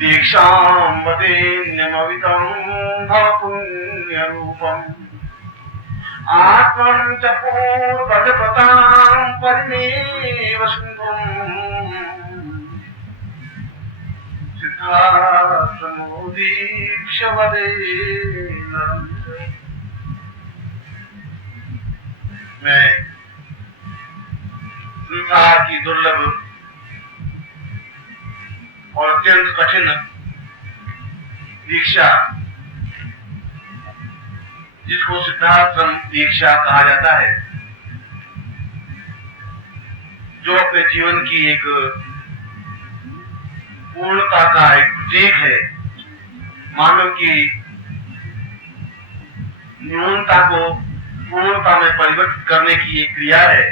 दीक्षां वदेन्यमवितं भव पुण्यरूपम् आत्मं च पूर्वगतां परिमेव सिन्धुम् सिद्धार्थमोदीक्ष्य वदेन्न। मैं संसार की दुर्लभ और अत्यंत कठिन दीक्षा, जिसको सिद्धाश्रम दीक्षा कहा जाता है, जो अपने जीवन की एक पूर्णता का एक प्रतीक है, मानव की न्यूनता को पूर्णता में परिवर्तित करने की एक क्रिया है,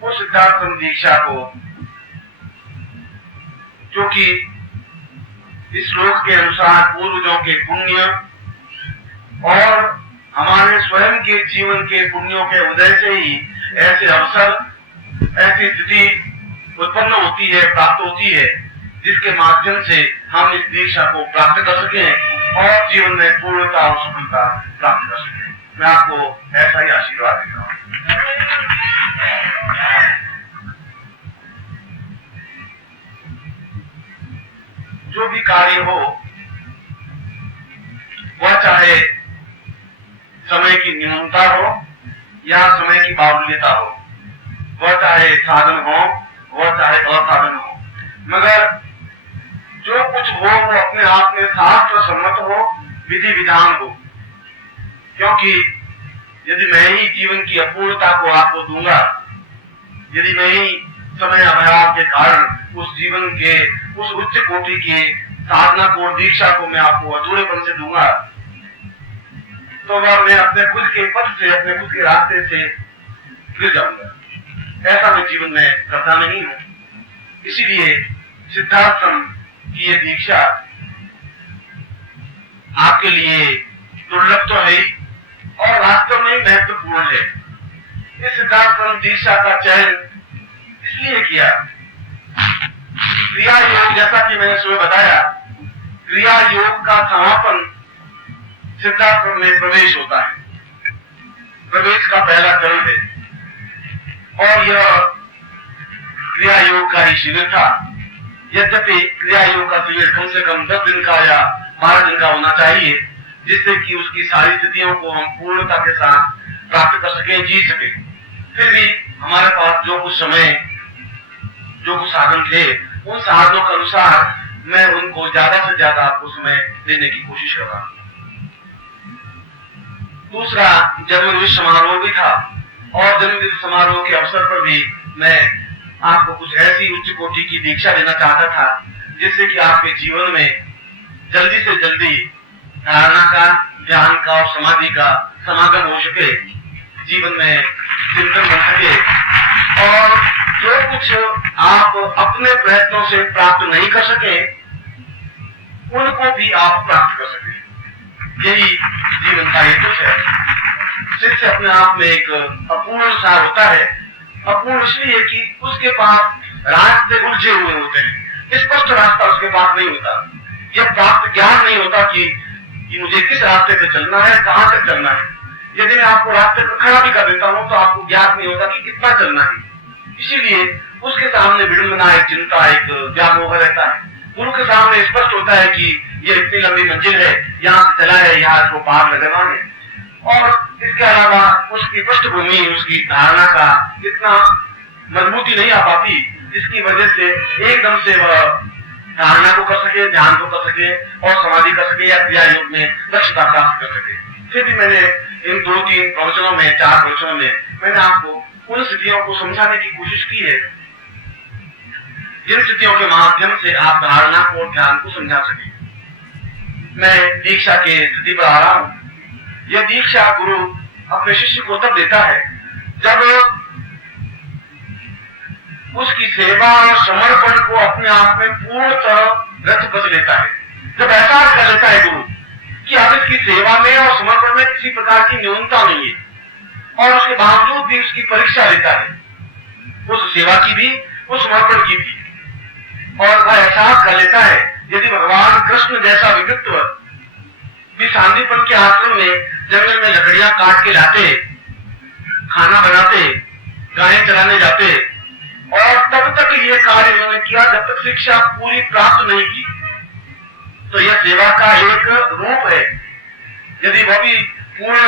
वो सिद्धाश्रम दीक्षा को, जो कि इस श्लोक के अनुसार पूर्वजों के पुण्य और हमारे स्वयं के जीवन के पुण्यों के उदय से ही ऐसे अवसर, ऐसी स्थिति उत्पन्न होती है, प्राप्त होती है, जिसके माध्यम से हम इस दीक्षा को प्राप्त कर सकें और जीवन में पूर्णता और सफलता प्राप्त कर सकें। मैं आपको ऐसा ही आशीर्वाद देता हूँ। जो भी कार्य हो, वह चाहे समय की न्यूनता हो या समय की बाहुल्यता हो, वह चाहे साधन हो, वह चाहे असाधन हो, मगर जो कुछ हो वो अपने आप में शास्त्र सम्मत हो, विधि विधान हो। क्योंकि यदि मैं ही जीवन की अपूर्णता को आपको दूंगा, यदि मैं ही समय अभाव के कारण उस जीवन के उस उच्च कोटि की साधना को, दीक्षा को मैं आपको अधूरेपन से दूंगा, तो वह मैं अपने खुद के पथ से, अपने खुद के रास्ते से गिर जाऊंगा। ऐसा मैं जीवन में करता नहीं हूं। इसीलिए सिद्धाश्रम की ये दीक्षा आपके लिए दुर्लभ तो है ही और वास्तव में महत्वपूर्ण है। इस सिद्धाश्रम दीक्षा का चयन इसलिए किया, क्रिया योग, जैसा कि मैंने सुबह बताया, क्रिया योग का समापन सिद्धाश्रम में प्रवेश होता है, प्रवेश का पहला चरण है। और यह क्रिया योग का ही शिविर था। यद्यपि क्रिया योग का शिविर कम से कम 10 दिन का या 12 दिन का होना चाहिए, जिससे कि उसकी सारी स्थितियों को हम पूर्णता के साथ प्राप्त कर सके, जी सके। फिर भी हमारे पास जो कुछ समय, जो कुछ साधन थे, उन साधनों के अनुसार मैं उनको ज्यादा से ज्यादा आपको समय देने की कोशिश कर रहा हूं। दूसरा, जन्मदिन समारोह भी था और जन्मदिन समारोह के अवसर पर भी मैं आपको कुछ ऐसी उच्च कोटि की दीक्षा देना चाहता था, जिससे कि आपके जीवन में जल्दी से जल्दी धारणा का, ज्ञान का और समाधि का समागम हो सके, जीवन में चिंतन बन सके और जो कुछ आप अपने प्रयत्नों से प्राप्त नहीं कर सके, उनको भी आप प्राप्त कर सके। यही जीवन का हेतु है। शिष्य अपने आप में एक अपूर्ण सा होता है। अपूर्ण इसलिए कि उसके पास रास्ते उलझे हुए होते हैं, स्पष्ट रास्ता उसके पास नहीं होता। यह प्राप्त ज्ञान नहीं होता कि मुझे किस रास्ते पे चलना है, कहां तक चलना है। यदि मैं आपको रास्ते पर खड़ा भी कर देता हूं तो आपको ज्ञात नहीं होता कि कितना चलना है। इसीलिए उसके सामने विडंबना, एक चिंता, एक व्यामोह रहता है। गुरु के सामने स्पष्ट होता है कि ये इतनी लंबी मंजिल है, यहाँ से चला है, यहाँ इसको पार लगना है। और इसके अलावा उसकी पृष्ठभूमि, उसकी धारणा का इतना मजबूती नहीं आ पाती, जिसकी वजह से एकदम से वह धारणा को कर सके, ध्यान को कर सके और समाधि कर सके या क्रिया योग में दक्षता प्राप्त कर सके। फिर भी मैंने इन 2-3 प्रवचनों में, 4 प्रवचनों में मैंने आपको उन स्थितियों को समझाने की कोशिश की है, जिन स्थितियों के माध्यम से आप धारणा को, ध्यान को समझा सके। मैं दीक्षा के स्थिति पर आ रहा हूं। यह दीक्षा गुरु अपने शिष्य को तब देता है जब उसकी सेवा और समर्पण को अपने आप में पूर्णतः रच बच लेता है। जब एहसास कर लेता है गुरु कि अब इसकी सेवा में और समर्पण में किसी प्रकार की न्यूनता नहीं है, और उसके बावजूद भी उसकी परीक्षा लेता है, उस सेवा की भी, उस समर्पण की भी, और वह लेता है। यदि भगवान कृष्ण जैसा व्यक्तित्व भी शांतिपन के आश्रम में जंगल में लकड़ियां काट के लाते, खाना बनाते, गायें चराने जाते, और तब तक ये कार्य उन्होंने किया जब तक शिक्षा पूरी प्राप्त नहीं की, तो यह सेवा का एक रूप है। यदि वह भी पूर्ण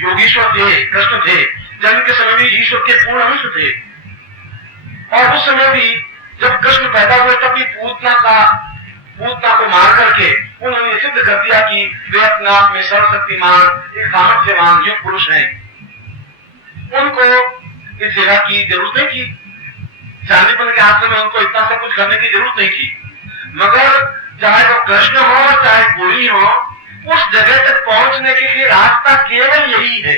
योगीश्वर थे, कृष्ण थे, जन्म के समय भी ईश्वर के पूर्ण अंश थे, और उस समय भी जब कृष्ण पैदा हुए तब भी पूतना को मार करके उन्होंने सिद्ध कर दिया कि वे अपने आप में सर्वशक्तिमान, एक सामर्थ्यवान युग पुरुष हैं। उनको इस सेवा की जरूरत नहीं थी, शांतिपन के आश्रम में उनको इतना सब कुछ करने की जरूरत नहीं थी। मगर चाहे वो कृष्ण हो चाहे कोई हो, उस जगह तक पहुंचने के लिए रास्ता केवल यही है,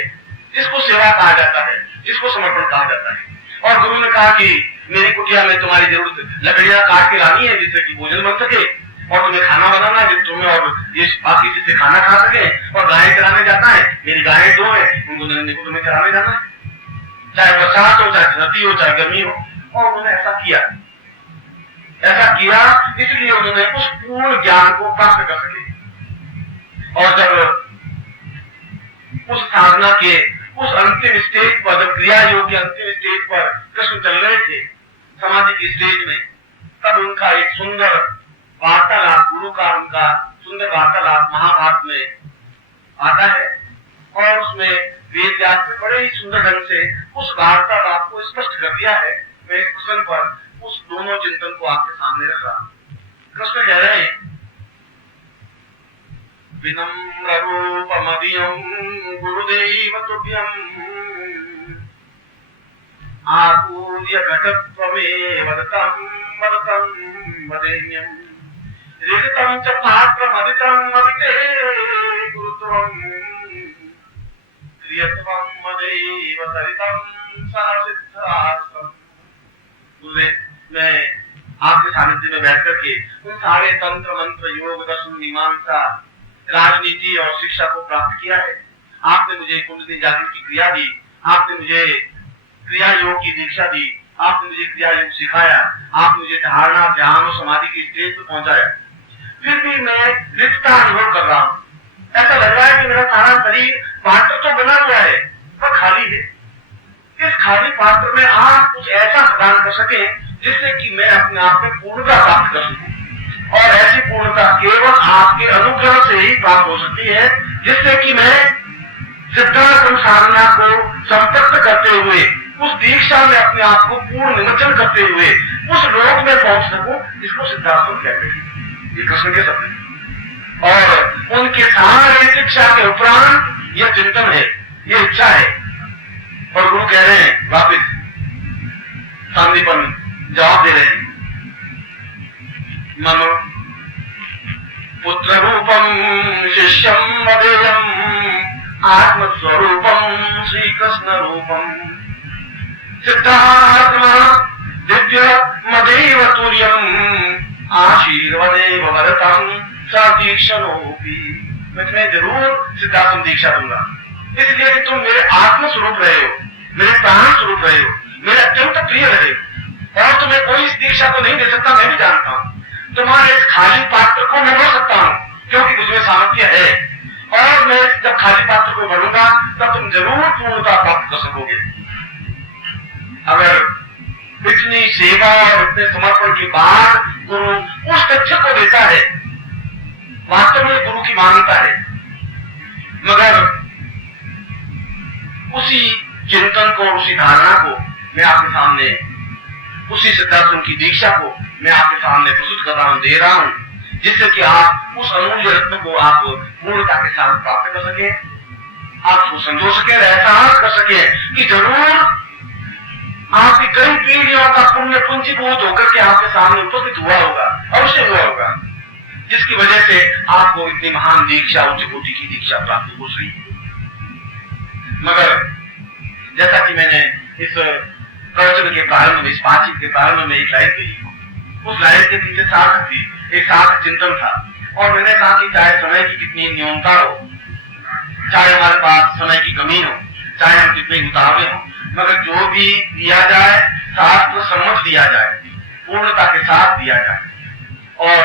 जिसको सेवा कहा जाता है, जिसको समर्पण कहा जाता है। और गुरु ने कहा कि मेरी कुटिया में तुम्हारी जरूरत लकड़ियां काट के लानी है जिससे कि भोजन बन सके, और तुम्हें खाना बनाना है जिससे तुम्हें और ये बाकी चीजें खाना खा सके, और गायें चराने जाता है, मेरी गायें 2 है, उनको तुम्हें चराने जाना है, चाहे बरसात हो, चाहे सर्दी हो, चाहे गर्मी हो। और उन्होंने ऐसा किया इसलिए उन्होंने उस पूर्ण ज्ञान को प्राप्त कर सके। और जब उस साधना के उस अंतिम स्टेज पर, जब क्रिया योग के अंतिम स्टेज पर कृष्ण चल रहे थे समाधि की स्टेज में, तब उनका एक सुंदर वार्तालाप, गुरु का उनका सुंदर वार्तालाप महाभारत में आता है। और उसमें वेद व्यास ने बड़े ही सुंदर ढंग से उस वार्तालाप को स्पष्ट कर दिया है। मैं इस प्रसंग पर उस दोनों चिंतन को आपके सामने रख रहा हूं। कृष्ण कह रहे हैं, विनम्र रूपमदियं गुरुदेव तुभ्यं आपूर्य घटत्वमेव वदतं वदेन्यं ऋतं च पात्रमदितं मदिते गुरुत्वं क्रियत्वं मदेव सरितं सहसिद्धास्त्रम्। मैं आपके सानिध्य में बैठ करके उन सारे तंत्र मंत्र, योग, दर्शन, मीमांसा, राजनीति और शिक्षा को प्राप्त किया है। आपने मुझे कुंडली जागृति की क्रिया दी, आपने मुझे क्रिया योग की दीक्षा दी, आपने मुझे क्रिया योग सिखाया, आपने मुझे धारणा, ध्यान और समाधि की स्टेज पर पहुंचाया। फिर भी मैं रिक्तता अनुभव कर रहा हूँ। ऐसा लग रहा है कि मेरा सारा शरीर पात्र तो बना हुआ है पर खाली है। इस खाली पात्र में आप कुछ ऐसा प्रदान कर सके जिससे कि मैं अपने आप में पूर्णता प्राप्त कर सकूं। और ऐसी पूर्णता केवल आपके अनुग्रह से ही प्राप्त हो सकती है, जिससे कि मैं सिद्धांत साधना को संपन्न करते हुए, उस दीक्षा में अपने आप को पूर्ण निमज्जन करते हुए उस लोक में पहुंच सकूं जिसको सिद्धांत कहते हैं। ये कृष्ण के शब्द है। और उनके सारे शिक्षा के उपरांत यह चिंतन है, ये इच्छा है। और गुरु कह रहे हैं, वापिस शांतिपन जवाब दे रहे हैं, मम पुत्र रूपम शिष्यम वदेयम आत्मस्वरूपम श्री कृष्ण रूपम सिद्धात्मा दिव्य मदेव तुर्यम आशीर्वदेव वरतम सदीक्षणोपि। मैं तुम्हें जरूर सिद्धात्म दीक्षा दूंगा, इसलिए कि तुम मेरे आत्म स्वरूप रहे हो, मेरे प्राण स्वरूप रहे हो, मेरे अत्यंत प्रिय रहे हो। और तुम्हें कोई इस दीक्षा को नहीं दे सकता, मैं भी जानता हूँ। तुम्हारे इस खाली पात्र को मैं भर सकता हूँ क्योंकि मुझमें सामर्थ्य है। और मैं जब खाली पात्र को भरूंगा तब तुम जरूर पूर्णता प्राप्त कर सकोगे। अगर इतनी सेवा और इतने समर्पण के बाद गुरु उस तथ्य को देता है, वास्तव में गुरु की मान्यता है। मगर उसी चिंतन को, उसी धारणा को मैं आपके सामने, उसी सिद्धांतों की दीक्षा को मैं आपके सामने प्रस्तुत कर रहा हूं, दे रहा हूं, जिससे कि आप उस अमूल्य रत्न को आप पूर्णता के साथ प्राप्त कर सके, आप उसको संजो सके, एहसास कर सके कि जरूर आपकी कई पीढ़ियों का पुण्य पुंजीभूत होकर के आपके सामने उपस्थित हुआ होगा, अवश्य हुआ होगा, जिसकी वजह से आपको इतनी महान दीक्षा, उच्च कोटि की दीक्षा प्राप्त हो रही। मगर जैसा कि मैंने इस प्रवचन के प्रारंभ में, इस बातचीत के प्रारंभ में एक लाइन कही, उस लाइन के पीछे सार्थक थी, एक सार्थक चिंतन था। और मैंने कहा कि चाहे समय की कितनी न्यूनता हो, चाहे हमारे पास समय की कमी हो, चाहे हम कितने उतावले हो, मगर जो भी दिया जाए शास्त्र सम्मत दिया जाए, पूर्णता के साथ दिया जाए। और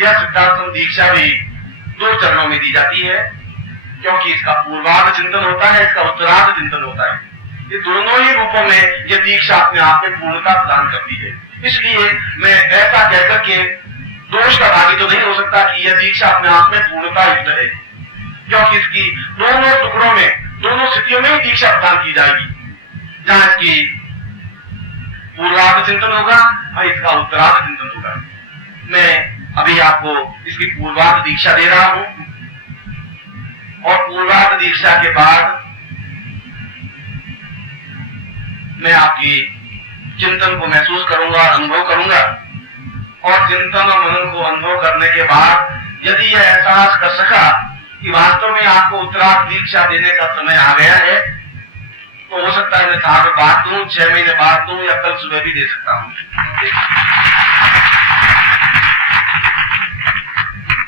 यह सिद्धाश्रम दीक्षा भी 2 चरणों में दी जाती है, क्योंकि इसका पूर्वार्ध चिंतन होता है, इसका उत्तरार्ध चिंतन होता है। ये दोनों ही रूपों में यह दीक्षा अपने आप में पूर्णता प्रदान करती है। इसलिए मैं ऐसा कहकर के दोष का भागी तो नहीं हो सकता कि यह दीक्षा अपने आप में पूर्णता युक्त है, क्योंकि इसकी दोनों टुकड़ों में, दोनों स्थितियों में ही दीक्षा प्रदान की जाएगी। जहां इसकी पूर्वार्ध चिंतन होगा और इसका उत्तरार्ध चिंतन होगा। मैं अभी आपको इसकी पूर्वार्ध दीक्षा दे रहा हूं और पूर्वार्ध दीक्षा के बाद मैं आपकी चिंतन को महसूस करूंगा, अनुभव करूंगा, और चिंतन और मनन को अनुभव करने के बाद यदि यह एहसास कर सका कि वास्तव में आपको उत्तरार्ध दीक्षा देने का समय आ गया है, तो हो सकता है मैं साल बाद दूं, 6 महीने बाद दूं, या कल सुबह भी दे सकता हूं।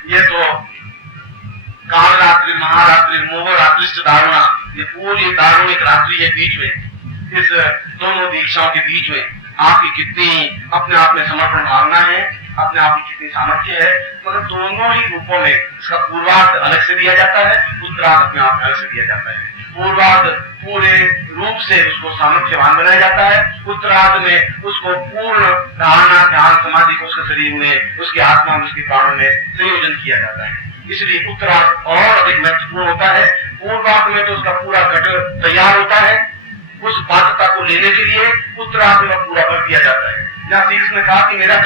ये तो कालरात्रि, महारात्रि, मोहरात्रिष्ट दारुणा, ये पूरी दारुणिक रात्रि है बीच में। इस दोनों दीक्षाओं के बीच में आपकी कितनी अपने आप में समर्पण भावना है, अपने आप की कितनी सामर्थ्य है, मगर दोनों ही रूपों में इसका पूर्वार्ध अलग से दिया जाता है, उत्तरार्ध अपने आप में अलग से दिया जाता है। पूर्वार्ध पूरे रूप से उसको सामर्थ्यवान बनाया जाता है, उत्तरार्ध में उसको पूर्ण धारणा, ध्यान, समाधि को उसके शरीर में, उसके आत्मा में, उसके प्राणों में संयोजन किया जाता है। इसलिए उत्तरार्ध और अधिक महत्वपूर्ण होता है। पूर्वार्ध में तो उसका पूरा घट तैयार होता है, उस पात्रता को लेने के लिए उत्तरार्ध में पूरा कर दिया जाता है। जहाँ श्री कृष्ण ने कहा कि मेरा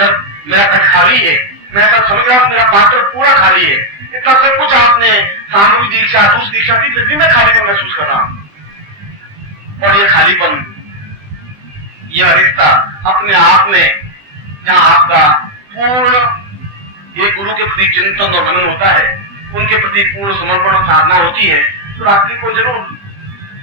घर खाली है, मैं ऐसा समझ रहा हूं मेरा पात्र पूरा खाली है, इतना सब कुछ आपने सामूहिक दीक्षा, दूसरी दीक्षा दी, फिर भी मैं खालीपन महसूस कर रहा हूं। और ये खालीपन, यह रिश्ता अपने आप में, जहां आपका पूर्ण ये गुरु के प्रति चिंतन और मनन होता है, उनके प्रति पूर्ण समर्पण और साधना होती है, तो रात्रि को जरूर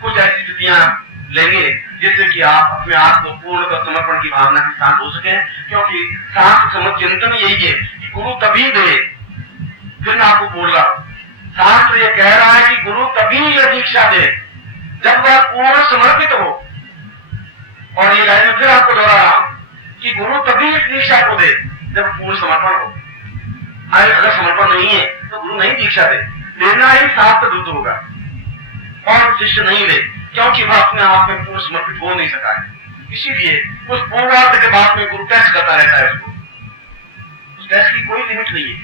कुछ ऐसी स्थितियां लेंगे जिससे कि आप अपने आप को पूर्ण समर्पण की भावना के साथ हो सके। क्योंकि शास्त्र समझ चिंतन यही है कि गुरु तभी दे, फिर मैं आपको बोल रहा हूं, शास्त्र ये कह रहा है कि गुरु तभी यह दीक्षा दे जब वह पूर्ण समर्पित हो। और ये लाइन में फिर आपको दोहरा रहा हूं कि गुरु तभी इस दीक्षा को दे जब पूर्ण समर्पण हो। अगर समर्पण नहीं है तो गुरु नहीं दीक्षा दे, लेना ही शास्त्र विरुद्ध होगा, और शिष्य नहीं ले, क्योंकि वह अपने आप में पूर्ण समर्पित हो नहीं सका है। इसीलिए उस पूर्वार्ध के बाद में गुरु टेस्ट करता रहता है उसको। उस टेस्ट की कोई लिमिट नहीं है।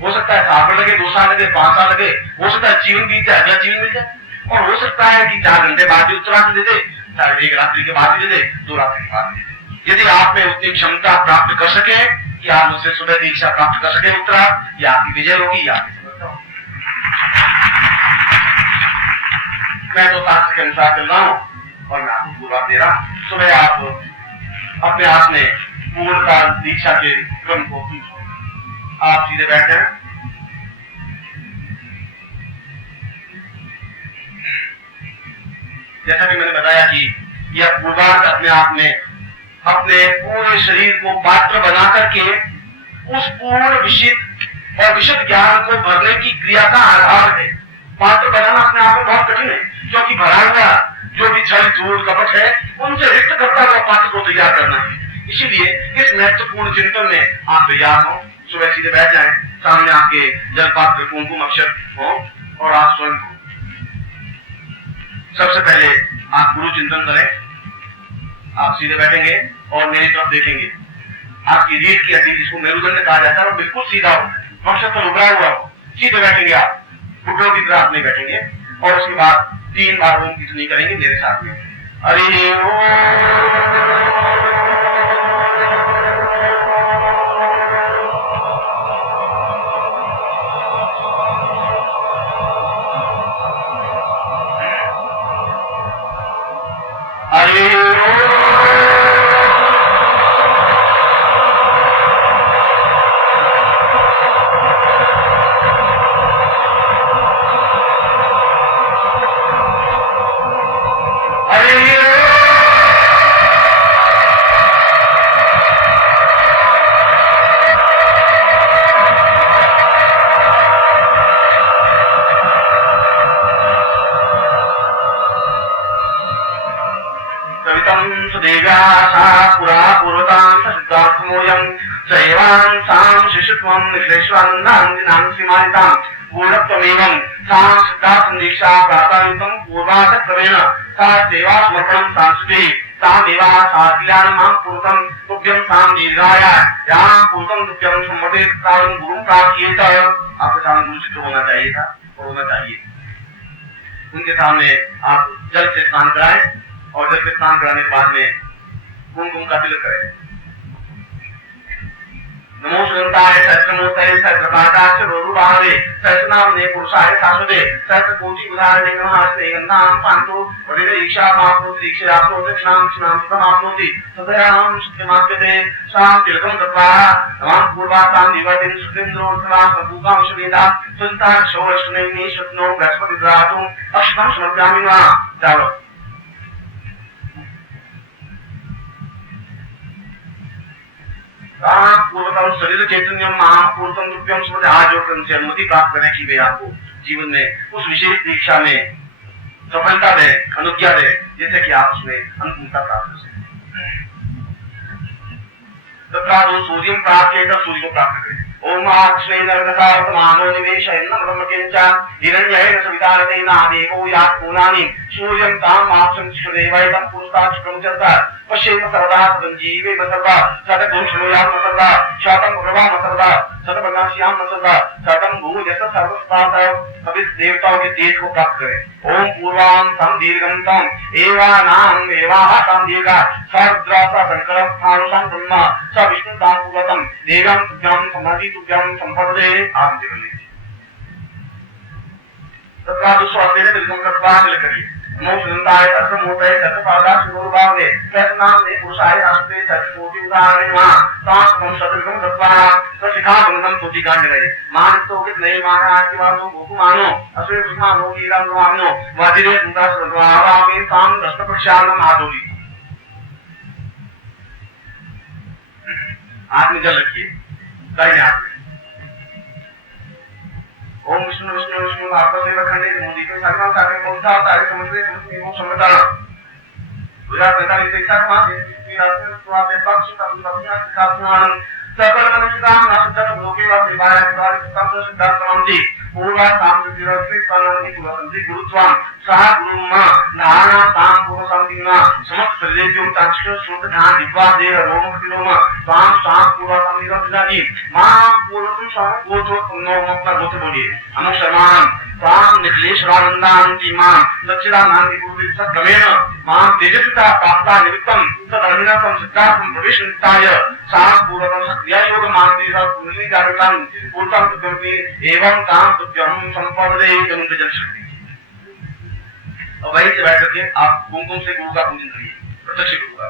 हो सकता है 7 लगे, 2 साल लगे, 5 साल लगे, हो सकता है जीवन बीत जाए, अगला जीवन मिल जाए, और हो सकता है कि 4 घंटे बाद भी उत्तरार्ध दे दे, चाहे 1 रात्रि के बाद भी दे दे, 2 रात्रि के बाद भी दे दे। यदि आप में उतनी क्षमता प्राप्त कर सके कि आप उससे सुबह दीक्षा प्राप्त कर सके उत्तरार्ध, या आपकी विजय होगी या आपकी सफलता होगी। मैं तो शास्त्र के अनुसार चल रहा हूं और मैं आपको पूरा दे रहा हूं। सुबह आप अपने आप में पूर्णता दीक्षा के क्रम को आप सीधे बैठ जाएं। जैसा कि मैंने बताया कि यह पूर्वार्ध अपने आप में अपने पूरे शरीर को पात्र बना करके उस पूर्ण विशिष्ट और विशुद्ध ज्ञान को भरने की क्रिया का आधार है। पात्र बनाना अपने आप में बहुत कठिन है, क्योंकि भरा हुआ जो भी छल झूठ कपट है उनसे रिक्त करता हुआ पात्र को तैयार करना है। इसीलिए इस महत्वपूर्ण चिंतन में आप तैयार हो, सुबह सीधे बैठ जाएं, सामने आपके जल पात्र कुमकुम अक्षर हो और आप स्वयं हो। सबसे पहले आप गुरु चिंतन करें। आप सीधे बैठेंगे और मेरी तरफ देखेंगे। आपकी रीढ़ की हड्डी, जिसको मेरुदंड कहा जाता है, वो बिल्कुल सीधा हो, वक्ष पर उभरा हुआ हो, सीधे बैठेंगे आप, घुटनों की तरफ नहीं बैठेंगे, और उसके बाद 3 बार ओम की ध्वनि करेंगे मेरे साथ में। हरि ताम शिशुत्वं निश्लेषवानंदां सीमानितां पूर्णत्वमेवं तां सिद्धा संदीक्षा प्राप्तायुतं पूर्वासक्रमेण सा सेवा समर्पणं सांस्कृति तामेवा साकल्यानमां पुरुषं तुभ्यं तां दीर्घाय यां पुरुषं तुभ्यं सम्मते तां गुरुं प्राप्येत। आपके सामने गुरु चित्र होना चाहिए था और होना चाहिए। उनके सामने आप जल से स्नान कराएं और जल से स्नान कराने के बाद में कुमकुम का तिलक करें। नमो सुगंधाय सहस्रमूर्तये सहस्रपादाय रोरुभावे सहस्रनामने पुरुषाय शाश्वते सहस्रकोटि उदाहरणे नमः। स्नेहन्नां पान्तु वदिते ईक्षा माप्नोति दीक्षाप्नो दक्षिणां क्षणां समाप्नोति सदयां सत्यमाप्यते सां तिलकं दत्त्वा नमां पूर्वातां दिवतिं सुतेन्द्रोत्सवा सपूकां शवेदा सुन्ता क्षोष्णैः शत्नो बृहस्पतिर्दातुं अक्षतं समर्पयामि वा। जाओ पूर्वतम शरीर चैतन्य महापूर्वतम रुपयम समझ आज और उनसे अनुमति प्राप्त करने की वे आपको जीवन में उस विशेष दीक्षा में सफलता दे, अनुज्ञा दे, जिससे कि आप उसमें अनुकूलता प्राप्त कर सकें। तथा सूर्य प्राप्त किया सूर्य को प्राप्त करें। ओम आक्षे नरकसार्थमानो निवेशयन्न ब्रह्मकेंचा हिरण्येन सवितारतेन आदेवो यात्पूनानि सूर्यं ताम् आक्षं शिशुदेवैतं पुरुषाक्षकमुचर्ता पश्येम सर्वदा सदञ्जीवेम सर्वदा सततं शृणुयाम सर्वदा शतं भगवाम सर्वदा सतपदास्याम सर्वदा सतं भूयस सर्वस्तात् सभी देवताओं के तेज को प्राप्त करें। ओम पूर्वां सं दीर्घं तम् एवानां एवाः सं दीर्घा सर्वद्रासा संकरं स्थानुषं ब्रह्म स विष्णु तां पूर्वतं देवं तुभ्यं समधि तुभ्यं संपदे। आप देव लीजिए। तथा दुष्वास्ते ने तिलकं कृत्वा तिलक करिए। नमो सुगंधाय सहस्रमूर्तये सहस्रपादाय रोरुभावे सहस्रनामने पुरुषाय शाश्वते सहस्रकोटि उदाहरणे नमः। तां शततिलकं दत्त्वा सशिखाबन्धं स्तुतिकाण्डे मानस्तोकित नहीं माना आदिवानो गोकुमानो अश्वे कृष्णानो वीरानुवानो वाजिरे सुंदर सर्वावामे तां दशप्रक्षालनम् आदोली। हाथ में जल रखिए दाहिने हाथ में। ओम विष्णु विष्णु विष्णु आपका सेवा करने के मोदी के सर्वनाम सारे मौसा तारे समझते समझते वो समझता गुजरात नेता इसे एक साथ मां ये रास्ते स्वाद पक्ष का दुनिया के साथ मान सकल मनुष्यतां नाशतन लोके वा सेवाय द्वार तत्व सिद्धांत समाधि पूर्वा सामृति रस्ते कालानि पुरंति गुरुत्वं सह गुरुमा नाना तां पूर्व संदिना समस्त शरीरज्यों तांश्र श्रुत ध्यान दिव्वा देह रोम किलोम तां तां पूर्वा संदिनानि मां पूर्वतम सह गोचो नो मत गोच बोलिए अनुशमान तां निखिलेश्वरानंदांति मां दक्षिणानांति पूर्व सद्गमेन मां तेजस्विता प्राप्ता निमित्तं तदर्मिनातं सिद्धार्थं प्रवेशनिताय सा पूर्वतम सक्रिया योग मानति सा पुण्य जागृतं पूर्वतम तुभ्यं एवं तां तुभ्यं संपदे गंग जल शक्ति। और वहीं से बैठ करके आप कुमकुम से गुरु का पूजन करिए, प्रत्यक्ष गुरु का।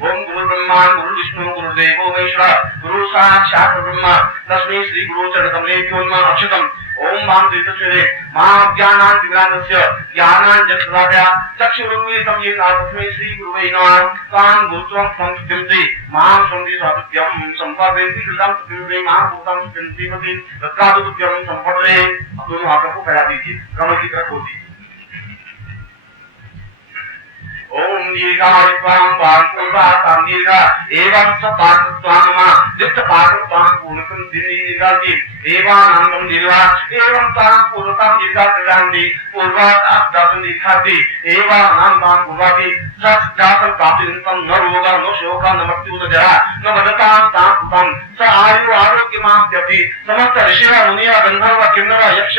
ओम गुरु ब्रह्मा गुरु विष्णु गुरु देवो महेश्वर गुरु साक्षात् ब्रह्मा तस्मै श्री गुरु चरणकमलेभ्यो नमः अक्षतम्। ओम मां त्रितस्वे मां ज्ञानान्तिग्रान्धस्य ज्ञानाञ्जनप्रदाय चक्षुरुन्मीलितं येन तस्मै श्री गुरुवे नमः। तां गुरुत्वं संस्कृति मां सन्धि स्वातुभ्यं संपादयन्ति कृतं तुभ्यं मां भूतं चिन्तिमति तत्रातुभ्यं संपदे। अब दोनों हाथों को फैला दीजिए, कमल की तरफ खोल दीजिए। ओम दीर्घायुत्वां पार्श्वभातां दीर्घा एवं स पार्श्वत्वां नमः दिट्ठ पार्श्वत्वां पूर्णतं दीर्घाति एवानंदं दीर्घा एवं तां पूर्णतां दीर्घा दीर्घान्ति पूर्वात् आदासं दीर्घाति एवानंदां पूर्वाति सदासं प्राप्तिनितं न रोगा न शोका न मृत्यु न जरा न मदतां तां कृतं स आयु आरोग्यमाप्यति समस्त ऋषिः मुनिः गन्धर्व किन्नर यक्ष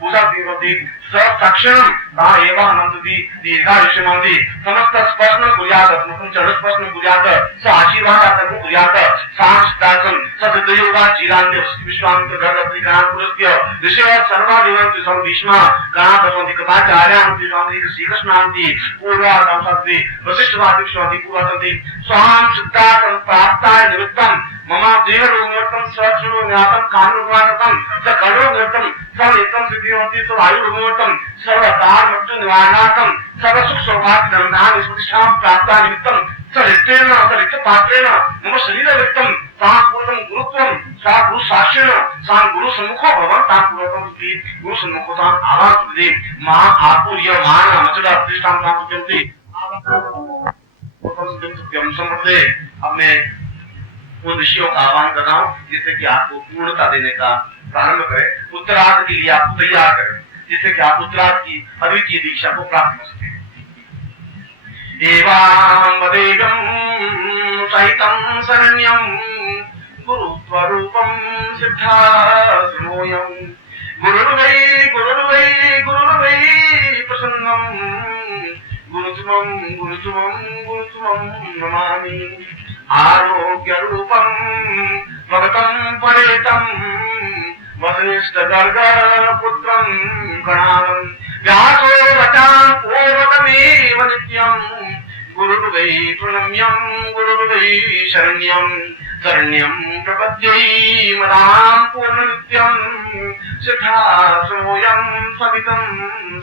पूजा देवति सक्षम ता एवानंदति दीर्घायुष्यमान्ति समस्त स्पर्शन कुर्यात् अस्मकं चरण स्पर्शन कुर्यात् स आशीर्वादार्थं कुर्यात् साक्षात्सं सदयोगा चिरान्य विश्वामित्र गणपतिकान् पुरस्कृत्य ऋषयः सर्वादिवन्ति सर्वभीष्मा गणापतिं कृपाचार्यान्ति स्वामी श्रीकृष्णान्ति पूर्वादांसन्ति वसिष्ठवादिष्वादि पूर्वासन्ति स्वां सिद्धार्थं प्राप्ताय निमित्तं मम देहरोगमर्तं स्वच्छरोगज्ञातं कामरोगमागतं स करोगमर्तं सर्वेकं सिद्धिवन्ति सर्वायुरोगमर्तं सर्वकारमृत्यु निवारणार्थं सर्वसुख सौभाग्य धनधान्य सुखशां प्राप्ताय निमित्तं सरित्रेण सरित्पात्रेण मम शरीरवित्तं तां पूर्णं गुरुत्वं सा गुरु साक्षेण सा गुरु सम्मुखो भवन् तां पूर्णं ति गुरु सम्मुखो तां आवासुदे मां आपूर्य मान मचुरा प्रतिष्ठां तां कुर्वन्ति आवासुदे संपदे। हमने उन ऋषियों का आह्वान कर रहा हूं जिससे कि आपको पूर्णता देने का प्रारंभ करें, उत्तरार्ध के लिए आपको तैयार करें, जिससे कि आप उत्तरार्ध की अद्वितीय दीक्षा को प्राप्त कर सकें। एवं वदेगं सहितं शरण्यं गुरुत्वरूपं सिद्धाश्रमोऽयं गुरुर्वै प्रसन्नं गुरुत्वं नमामि। आरोग्यरूपं भगतं परेतं वसिष्ठगर्गपुत्रं गणानं व्यासो वचां पूर्वतमेव नित्यं गुरुर्वै प्रणम्यं गुरुर्वै शरण्यं प्रपद्ये मदां पूर्णनित्यं सिद्धाश्रमोऽयं सवितं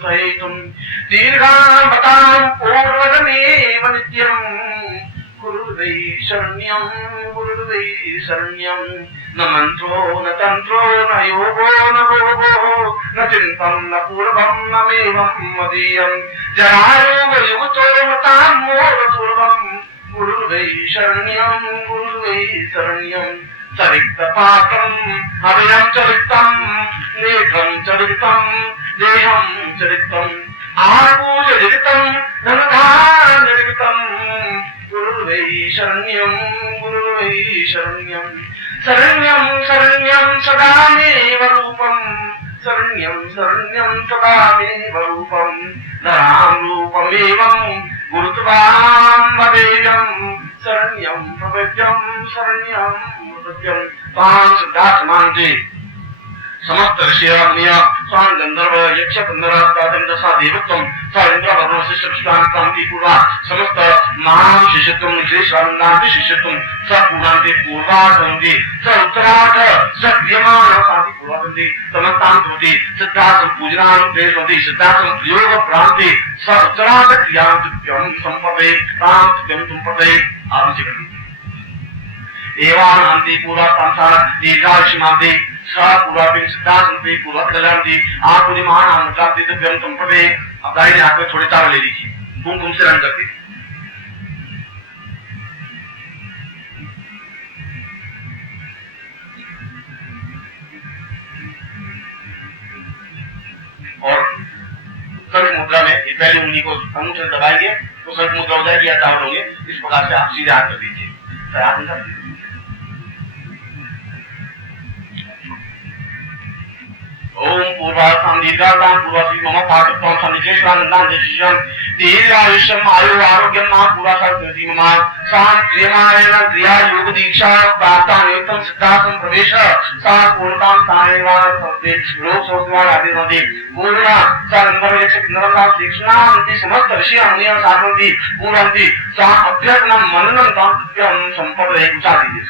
सहेतुं दीर्घां वतां पूर्वतमेव नित्यं गुरुर्वै शरण्यं न मन्त्रो न तन्त्रो न योगो न भोगो न चिन्तं न पूर्वं न मेवं मदीयं जरायोगयुक्तो मतां मोहपूर्वं गुरुर्वै शरण्यं चरितपात्रम् अभयं चरितं नेत्रं चरितं देहं चरितम् आपूजरितं धनधान्यरितं गुरुर्वै शरण्यं सदामेव रूपं शरण्यं सदामेव रूपं नरां रूपमेवं गुरुत्वां वदेयं शरण्यं प्रपद्यं तां सिद्धार्थमान्ते समस्त ऋषिय स्वान गंधर्व यक्ष गंधर्व देवत्वं स इंद्र वरुण शिष्यष्टान क्रांति पूर्वा समस्त महान शिष्यत्वं निश्रेष्ठानंदांति शिष्यत्वं स पूर्णांति पूर्वाधंति स उत्तरार्ध स क्रियमाण शांति पूर्वाधंति समस्तांति सिद्धार्थं पूजनां देशवति सिद्धार्थं प्रयोग प्रांति स उत्तरार्ध क्रियां संपदे तां संपदे आदिजगति एवं अंति पूर्वा संसार दीर्घायुष्मान्ति सा पूर्वापिन सिद्धांति पूर्वकल्याणति आपुरी महान अनुक्रांति दिव्यं संपदे। अब दाहिने हाथ में थोड़ी तार ले लीजिए, कुमकुम से रंग करके और सर्व मुद्रा में पहली उंगली को अंगूठे से दबाएंगे तो सर्व मुद्रा हो जाएगी या तार होंगे। इस प्रकार से आप सीधे हाथ कर दीजिए। ओम पूर्वासां दीर्घासां पूर्वासी मम पाठत्वं सन्निचेष्टानन्दां देशिष्यं दीर्घायुष्यं आयु आरोग्यं मा पूर्वासां कृति मम सां क्रियमाणेन क्रिया योग दीक्षा प्राप्ता निमित्तं सिद्धार्थं प्रवेश सा पूर्णतां सामेव सत्ते लोक सोत्वार आदि नदी पूर्ण सा नंबर यक्ष किन्नरता तीक्ष्णांति समस्त ऋषियां मुनियां साधन्ति पूर्णंति सा अभ्यर्थनं मननं तां सत्यं संपदे उच्चारिते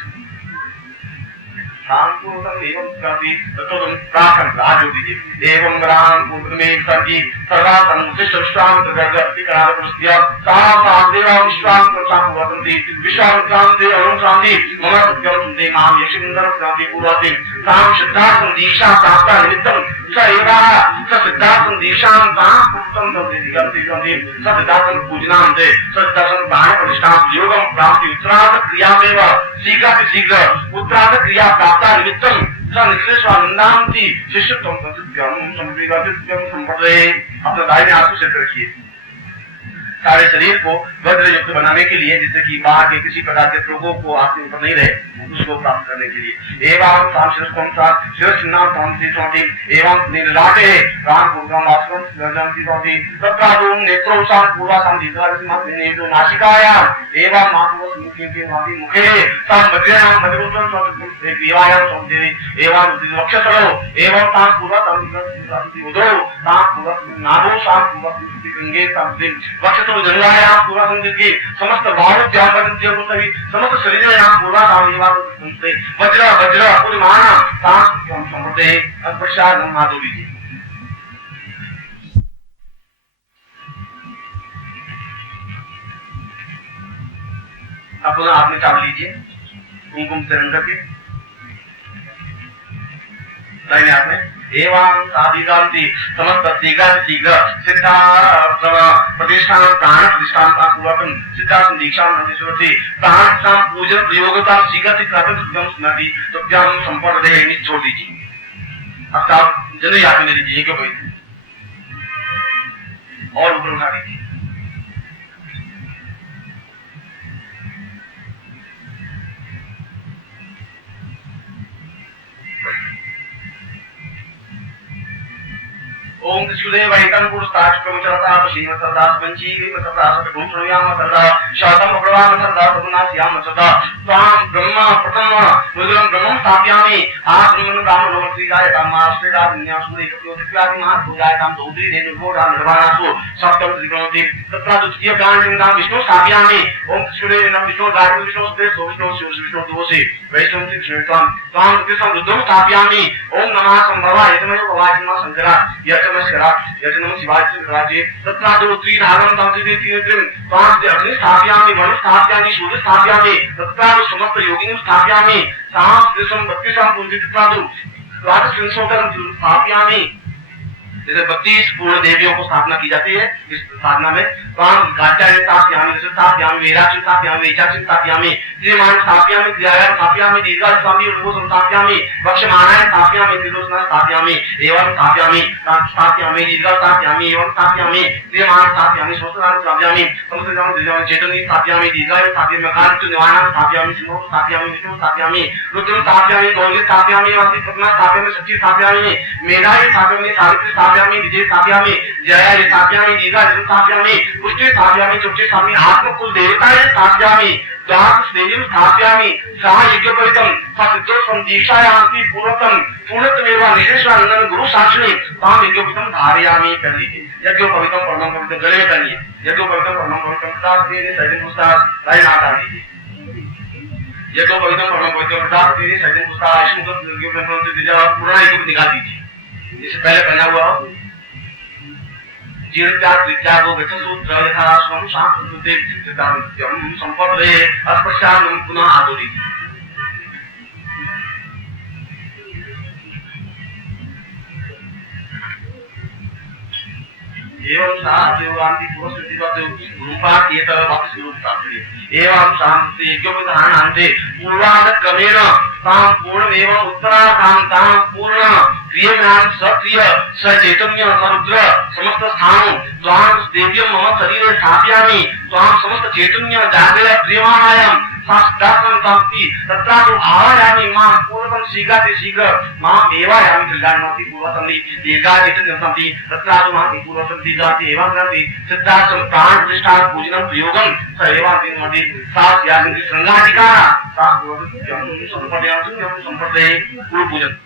पूर्णतम एवं प्राप्ति तत्वं प्राकं राजोदीजे एवं राम पूर्णमेव सर्गी सर्वासं विशिष्टां तदर्गति काल पुष्टिया तां देवा विश्वां प्रसां वदन्ति विश्वां दे अनुशांति मम सत्यं सुन्दे मां यशिंदर क्रांति पूर्वते तां सिद्धार्थं दीक्षा प्राप्ता निमित्तं स एवा स सिद्धार्थं दीक्षां तां पुष्टं ददिगन्ति गन्ति स सिद्धार्थं पूजनां दे स सिद्धार्थं बाह्य प्रतिष्ठां योगं प्राप्ति उत्तरार्ध क्रियामेव शीघ्र उत्तरार्ध क्रिया प्राप्ता निमित्तं स निश्रेष्ठानन्दांति शिष्यत्वं संसिद्ध्यं संविगादित्यं संपदे। अपना दाहिने हाथ से रखिए। सारे शरीर को वज्रयुक्त बनाने के लिए, जिससे कि बाहर के किसी प्रकार के रोगों को आपके ऊपर नहीं रहे, उसको प्राप्त करने के लिए एवं सांशिरस्कम सा शिरस्नाम तांति सोति एवं निर्लाटे राम पूर्वम वास्तवं गजंति सोति तत्रादुम नेत्रों सा पूर्वा संदीर्घास्मात् नेत्रो नासिकायाम एवं मानवस मुखे के वादी मुखे तां वज्रयाम वज्रोत्तम सोति क्रियायाम सोति एवं वक्षस्थलो एवं तां पूर्वा संदीर्घास्मात् उदो तां पूर्वा नाभो सा पूर्वा गंगे तां वक्षस्थलो जंगायाम पूर्वा संदीर्घे समस्त बाहु त्यागंत्य को सभी समस्त शरीर याम पूर्वा संते वज्र वज्र पूर्णमाना तां समृद्धे अप्रसाद माधो लीजिए। अपना आपने चाप लीजिए कुमकुम से रंग करके दाहिने हाथ में एवं साधिकांति समस्त शीघ्र शीघ्र सिद्धार्थम प्रतिष्ठान प्राण प्रतिष्ठान का पूर्वकम सिद्धार्थ दीक्षा नदी प्राण का पूजन प्रयोगता शीघ्र से प्रातः नदी तो क्या हम संपर्क दे छोड़ दीजिए। अब आप जन याद में लीजिए क्यों भाई और ऊपर उठा दीजिए। ओम त्रिशूलेव वैतं पुरुषाष्टकमचरता श्रीमत्सदास पंचीग्री मत्सदास गुणप्रयाम सदा शातम प्रवाम सदा सदनास्याम सदा ताम ब्रह्मा प्रथम मुद्रं ब्रह्मं स्थापयामि आत्मन काम लोकश्रीराय कामाश्रीरा विन्यासुरे कपियोतिप्यादि महापूजाय काम दौद्री देनुगोड़ा निर्वाणासु सप्तम त्रिगुणोति तथा द्वितीय कांडिंगां विष्णु स्थापयामि ओम त्रिशूलेव नम विष्णु गायत्री विष्णु देव विष्णु शिव विष्णु दोषे वैष्णव त्रिशूलतां ताम कृष्ण रुद्रं स्थापयामि ओम नमः संभवाय तमेव भवाय शंकरा यजनम शिवाजी राजे तत्रादो त्रिधारम तंत्रिदे तीर्थम पांच अग्नि स्थापयामि वन स्थापयामि सूर्य स्थापयामि तत्रादो समस्त योगिनी स्थापयामि साम दिसम 32 पूजित तत्रादो द्वादश संसोधन स्थापयामि। जैसे 32 पूर्ण देवियों को स्थापना की जाती है इस साधना में पांच गाचार्य स्थापयामि स्थापयामि वीराच स्थापयामि वेचाच स्थापयामि श्रीमान स्थापयामि क्रियायाम स्थापयामि दीर्घा स्वामी उन्मोष स्थापयामि वक्षमाणाय स्थापयामि त्रिलोचना स्थापयामि एवं स्थापयामि दीर्घा स्थापयामि एवं स्थापयामि श्रीमान स्थापयामि सोस्त्रान स्थापयामि समस्तजान दिव्यान चेतनी स्थापयामि दीर्घा स्थापयामि मकान निवाणं स्थापयामि सिंह स्थापयामि विष्णु स्थापयामि रुद्र स्थापयामि गौरी स्थापयामि वासी पद्मा स्थापयामि शक्ति स्थापयामि मेधाय स्थापयामि सावित्री स्थापयामि विजय स्थापयामि जयाय स्थापयामि दीर्घा स्थापयामि पुष्टि स्थापयामि चुष्टि स्थापयामि आत्मकुल देवताय स्थापयामि द्वादश देवीं स्थापयामि सह यज्ञोपवीतं ससिद्धो संदीक्षायान्ति पूर्वकं पूर्णत्वेव निशेषानंदन गुरु शासने ताम यज्ञोपवीतं धारयामि कर लीजिए। यज्ञोपवीतं परमं पवित्रं गले में करिए यज्ञोपवीतं परमं पवित्रं प्रसाद दीजिए सैजन पुस्तक राय ना डाल दीजिए। यज्ञोपवीतं परमं पवित्रं प्रसाद दीजिए सैजन पुस्तक आयुष्मुख यज्ञोपवीतं दीजिए पुराना यज्ञ निकाल दीजिए। इससे पहले पहना हुआ हो जीर्त्याग विद्यागो गच्छसूत्र यथा स्वं शांतुते सिद्धांत्यं संपर्दे अस्पश्यानं पुनः आदोरि। एवं साधुवांति पुरस्थितिवत् रूपात् एतत् वाक्य रूपतात्पर्य एवं शांति यज्ञोपधारणान्ते पूर्वादक्रमेण तां पूर्णमेव उत्तरार्थां तां पूर्ण क्रियज्ञान सक्रिय सचैतन्य सरुद्र समस्त स्थानों त्वां देव्यं मम शरीरे स्थापयामि त्वां समस्त चैतन्य जागृय प्रियमाणायां साक्षात्तं तांति तत्रादो आवायामि मां पूर्वं शीघ्राति शीघ्र मां एवायामि त्रिगाणमति पूर्वतमि दीर्घाचितं तांति तत्रादो मां पूर्वतम दीर्घाति एवं गति सिद्धार्थं प्राण प्रतिष्ठा पूजनं प्रयोगं स एवाति मदि सात यागि श्रृंगाधिकारा सात पूर्वं संपदे पूर्ण पूजन।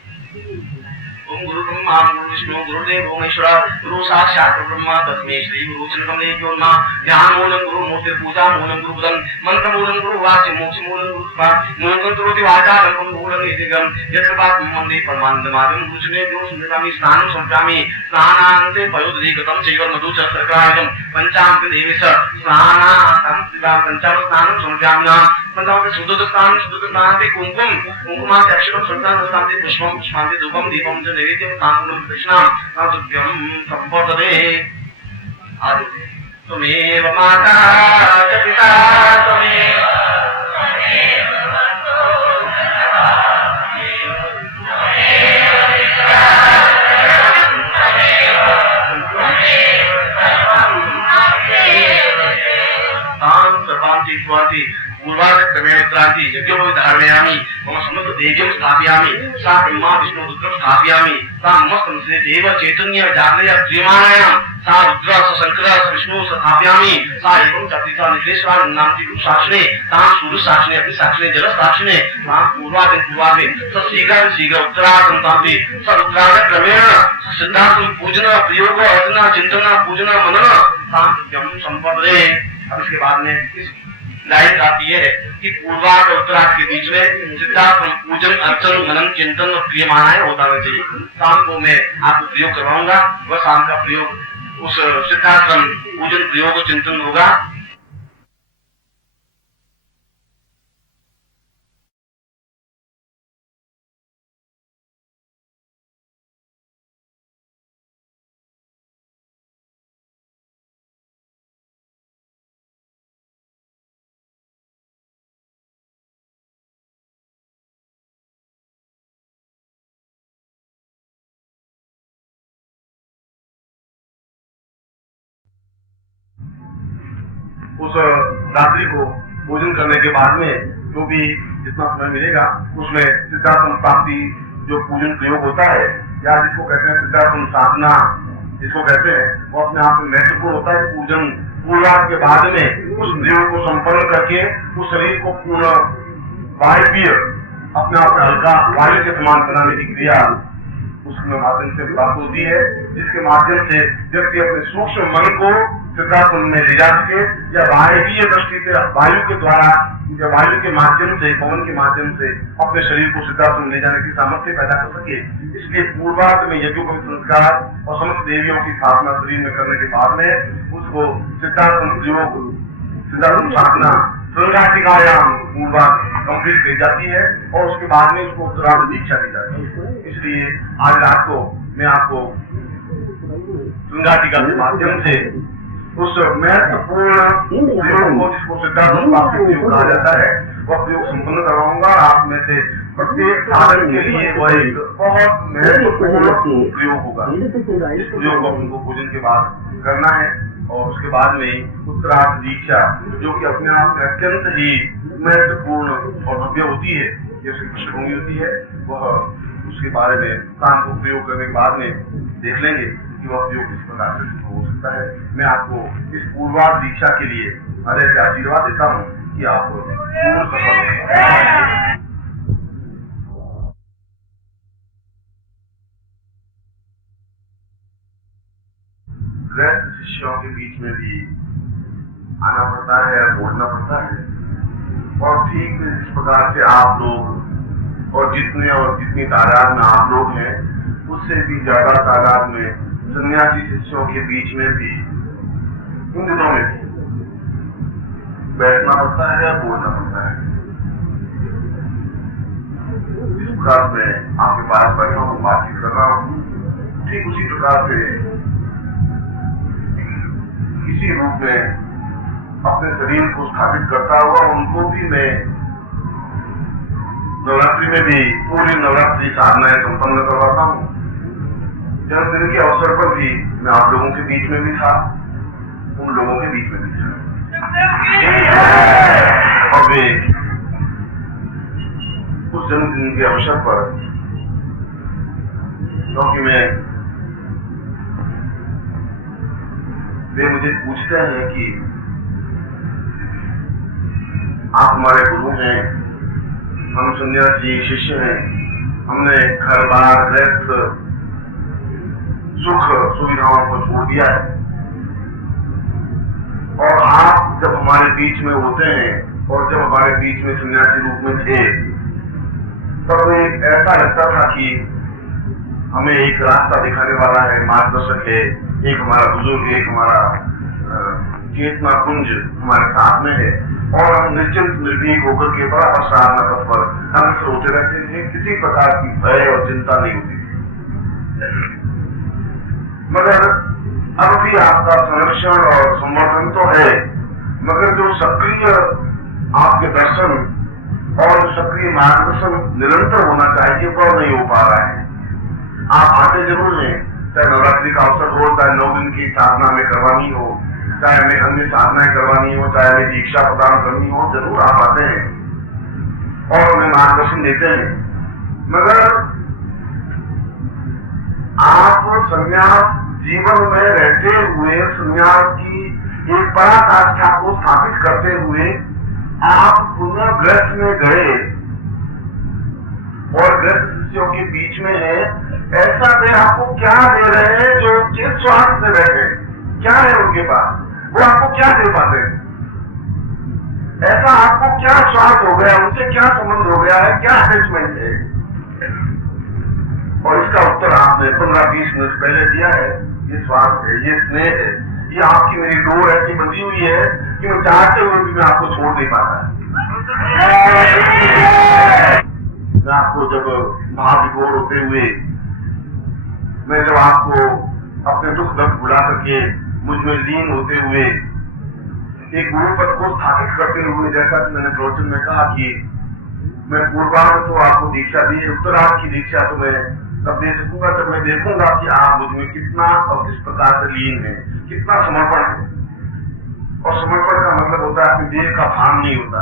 ओम गुरु ब्रह्मा गुरु विष्णु गुरुदेव महेश्वरा गुरु साक्षात् ब्रह्मा तस्मै श्री गुरु चरणकमले नमः। ध्यान मूलं गुरु मूर्ति पूजा मूलं गुरु बुद्धं मंत्र मूलं गुरु वाक्य मोक्ष मूलं गुरु कृपा मूलं गुरु वाचा धर्म मूलं नित्यगम यत्पाद मंदे परमानंदमार्गं गुरुचने गुरु सुंदरामि स्नानं संप्रामि स्नानान्ते पयोदधिगतं चैव मधु चक्रकायं पंचामृत देवेश स्नानान्तं पंचामृत स्नानं संप्रामिना पंचामृत शुद्ध स्नानान्ते कुंकुम कुंकुमात् अक्षरं संप्रामिनान्ते पुष्पं पुष्पान्ते धूपं दीपं नैवेद्यं ताम्बूलं कृष्णां तुभ्यं संवर्धते। आदि त्वमेव माता च पिता त्वमेव पूर्वाक्रमेण उत्तरान्ति यज्ञोपवीतं मम समस्त देव्यं स्थापयामि सा ब्रह्मा विष्णु रुद्रं स्थापयामि सा नमस्तंसे देव चैतन्य जागृय प्रियमाणायां सा रुद्र स शंकर स विष्णु स्थापयामि सा एवं चतुर्था निश्रेष्वान नामति गुरु शासने तां सूर्य शासने अपि शासने जल शासने तां पूर्वादे स शीघ्र उत्तरार्थं तांति स रुद्राक्रमेण सिद्धार्थं पूजन प्रयोग अर्चना चिंतन पूजन मनन तां संपदे। अब इसके बाद में इस लाइन आती है कि पूर्वार्ध और उत्तरार्ध के बीच में सिद्धार्थ पूजन अर्चन मनन चिंतन और क्रियमाणाएं होता रहना चाहिए। शाम को मैं आपको प्रयोग करवाऊंगा वह शाम का प्रयोग उस सिद्धार्थ पूजन प्रयोग चिंतन होगा। उस रात्रि को भोजन करने के बाद में जो भी जितना समय मिलेगा उसमें सिद्धार्थ प्राप्ति जो पूजन प्रयोग होता है या जिसको कहते हैं सिद्धार्थ साधना जिसको कहते हैं, वो अपने आप में महत्वपूर्ण होता है। पूजन पूर्वार्थ के बाद में उस प्रयोग को संपन्न करके उस शरीर को पूर्ण वायवीय अपने आप में हल्का वायु के समान बनाने की क्रिया उसके माध्यम से प्राप्त होती है, जिसके माध्यम से व्यक्ति अपने सूक्ष्म मन को सिद्धार्थ में ले जा सके या वायवीय दृष्टि से वायु के द्वारा या वायु के माध्यम से पवन के माध्यम से अपने शरीर को सिद्धार्थ में ले जाने की सामर्थ्य पैदा कर सके। इसलिए पूर्वार्ध में यज्ञोपवीत संस्कार और समस्त देवियों की स्थापना शरीर में करने के बाद में उसको सिद्धार्थ प्रयोग सिद्धार्थ साधना संघाटिकायाम पूर्वार्ध कंप्लीट की जाती है और उसके बाद में उसको उत्तरार्ध दीक्षा दी जाती है। इसलिए आज रात को मैं आपको संघाटिका के माध्यम से उस महत्वपूर्ण प्रयोग को जिसको सिद्धार्थ प्राप्ति प्रयोग कहा जाता है वह प्रयोग संपन्न करवाऊंगा। आप में से प्रत्येक साधन के लिए वह एक बहुत महत्वपूर्ण प्रयोग होगा। इस प्रयोग को उनको भोजन के बाद करना है और उसके बाद में उत्तरार्ध दीक्षा जो कि अपने आप में अत्यंत ही महत्वपूर्ण और भव्य होती है, ये उसकी पृष्ठभूमि होती है, वह उसके बारे में कान को प्रयोग करने के बाद में देख लेंगे कि वह प्रयोग किस प्रकार से हो सकता है। मैं आपको इस पूर्वार्ध दीक्षा के लिए हृदय से आशीर्वाद देता हूँ कि आप पूर्ण सफल गृहस्थ शिष्यों के बीच में भी आना पड़ता है, बोलना पड़ता है और ठीक इस प्रकार से आप लोग और जितनी तादाद में आप लोग हैं उससे भी ज्यादा तादाद में सन्यासी शिष्यों के बीच में भी इन दिनों में भी बैठना पड़ता है, बोलना पड़ता है। इस प्रकार से आपके पास बैठा हूँ, बातचीत कर रहा हूँ, ठीक उसी प्रकार से इसी रूप में अपने शरीर को स्थापित करता हुआ उनको भी मैं नवरात्रि में भी पूरी नवरात्रि साधनाएं संपन्न करवाता हूँ। जन्मदिन के अवसर पर भी मैं आप लोगों के बीच में भी था, उन लोगों के बीच में भी था और वे उस जन्मदिन के अवसर पर क्योंकि वे मुझे पूछते हैं कि आप हमारे गुरु हैं, हम सन्यासी शिष्य हैं, हमने घर बार गृहस्थ सुख सुविधाओं को छोड़ दिया है और आप जब हमारे बीच में होते हैं और जब हमारे बीच में सन्यासी रूप में थे तब एक ऐसा लगता था कि हमें एक रास्ता दिखाने वाला है, मार्गदर्शक है, एक हमारा बुजुर्ग, एक हमारा चेतना पुंज हमारे साथ में है और हम निश्चिंत निर्भीक होकर के बराबर साधना पथ पर अग्रसर होते रहते थे, किसी प्रकार की भय और चिंता नहीं होती थी। मगर अब भी आपका संरक्षण और संवर्धन तो है, मगर जो सक्रिय आपके दर्शन और सक्रिय मार्गदर्शन निरंतर होना चाहिए वह नहीं हो पा रहा है। आप आते जरूर हैं, चाहे नवरात्रि का अवसर हो, चाहे 9 दिन की साधना में करवानी हो, चाहे हमें अन्य साधनाएं करवानी हो, चाहे हमें दीक्षा प्रदान करनी हो, जरूर आप आते हैं और उन्हें मार्गदर्शन देते हैं। मगर आप संन्यास जीवन में रहते हुए संन्यास की एक पराकाष्ठा को स्थापित करते हुए आप पुनः गृहस्थ में गए और गृहस्थ शिष्यों के बीच में है, ऐसा वे आपको क्या दे रहे हैं जो किस स्वार्थ से रह गए, क्या है उनके पास, वो आपको क्या दे पाते हैं, ऐसा आपको क्या स्वार्थ हो गया, उनसे क्या संबंध हो गया है, क्या अटैचमेंट है। और इसका उत्तर आपने 15-20 मिनट पहले दिया है, ये स्वार्थ है, ये स्नेह है, ये आपकी मेरी डोर ऐसी बंधी हुई है कि मैं चाहते हुए भी मैं आपको छोड़ नहीं पाता। मैं आपको जब महाविभोर होते हुए, मैं जब आपको अपने दुख दर्द भुला करके मुझ में लीन होते हुए एक गुरु पद को स्थापित करते हुए, जैसा कि मैंने प्रवचन में कहा कि मैं पूर्वार्ध तो आपको दीक्षा दी, उत्तरार्ध की दीक्षा तो मैं तब दे सकूंगा जब मैं देखूंगा कि आप मुझ में कितना और किस प्रकार से लीन है, कितना समर्पण है। और समर्पण का मतलब होता है अपनी देह का भान नहीं होता,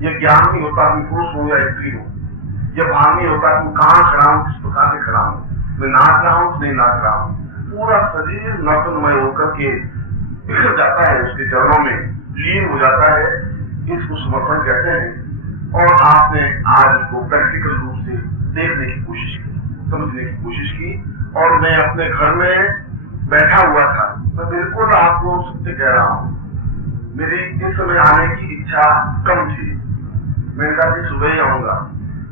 यह ज्ञान नहीं होता कि पुरुष हो या स्त्री हो, यह भान नहीं होता कि कहाँ खड़ा हूँ, किस प्रकार से खड़ा हूँ, मैं नाच रहा हूँ नहीं नाच रहा हूँ। पूरा शरीर नर्तनमय होकर के बिखर जाता है, उसके चरणों में लीन हो जाता है, इसको समर्पण कहते हैं। और आपने आज इसको प्रैक्टिकल रूप से देखने की कोशिश की, समझने की कोशिश की। और मैं अपने घर में बैठा हुआ था, मैं बिल्कुल आपको सत्य कह रहा हूँ, मेरी इस समय आने की इच्छा कम थी, मैंने कहा कि सुबह ही आऊंगा,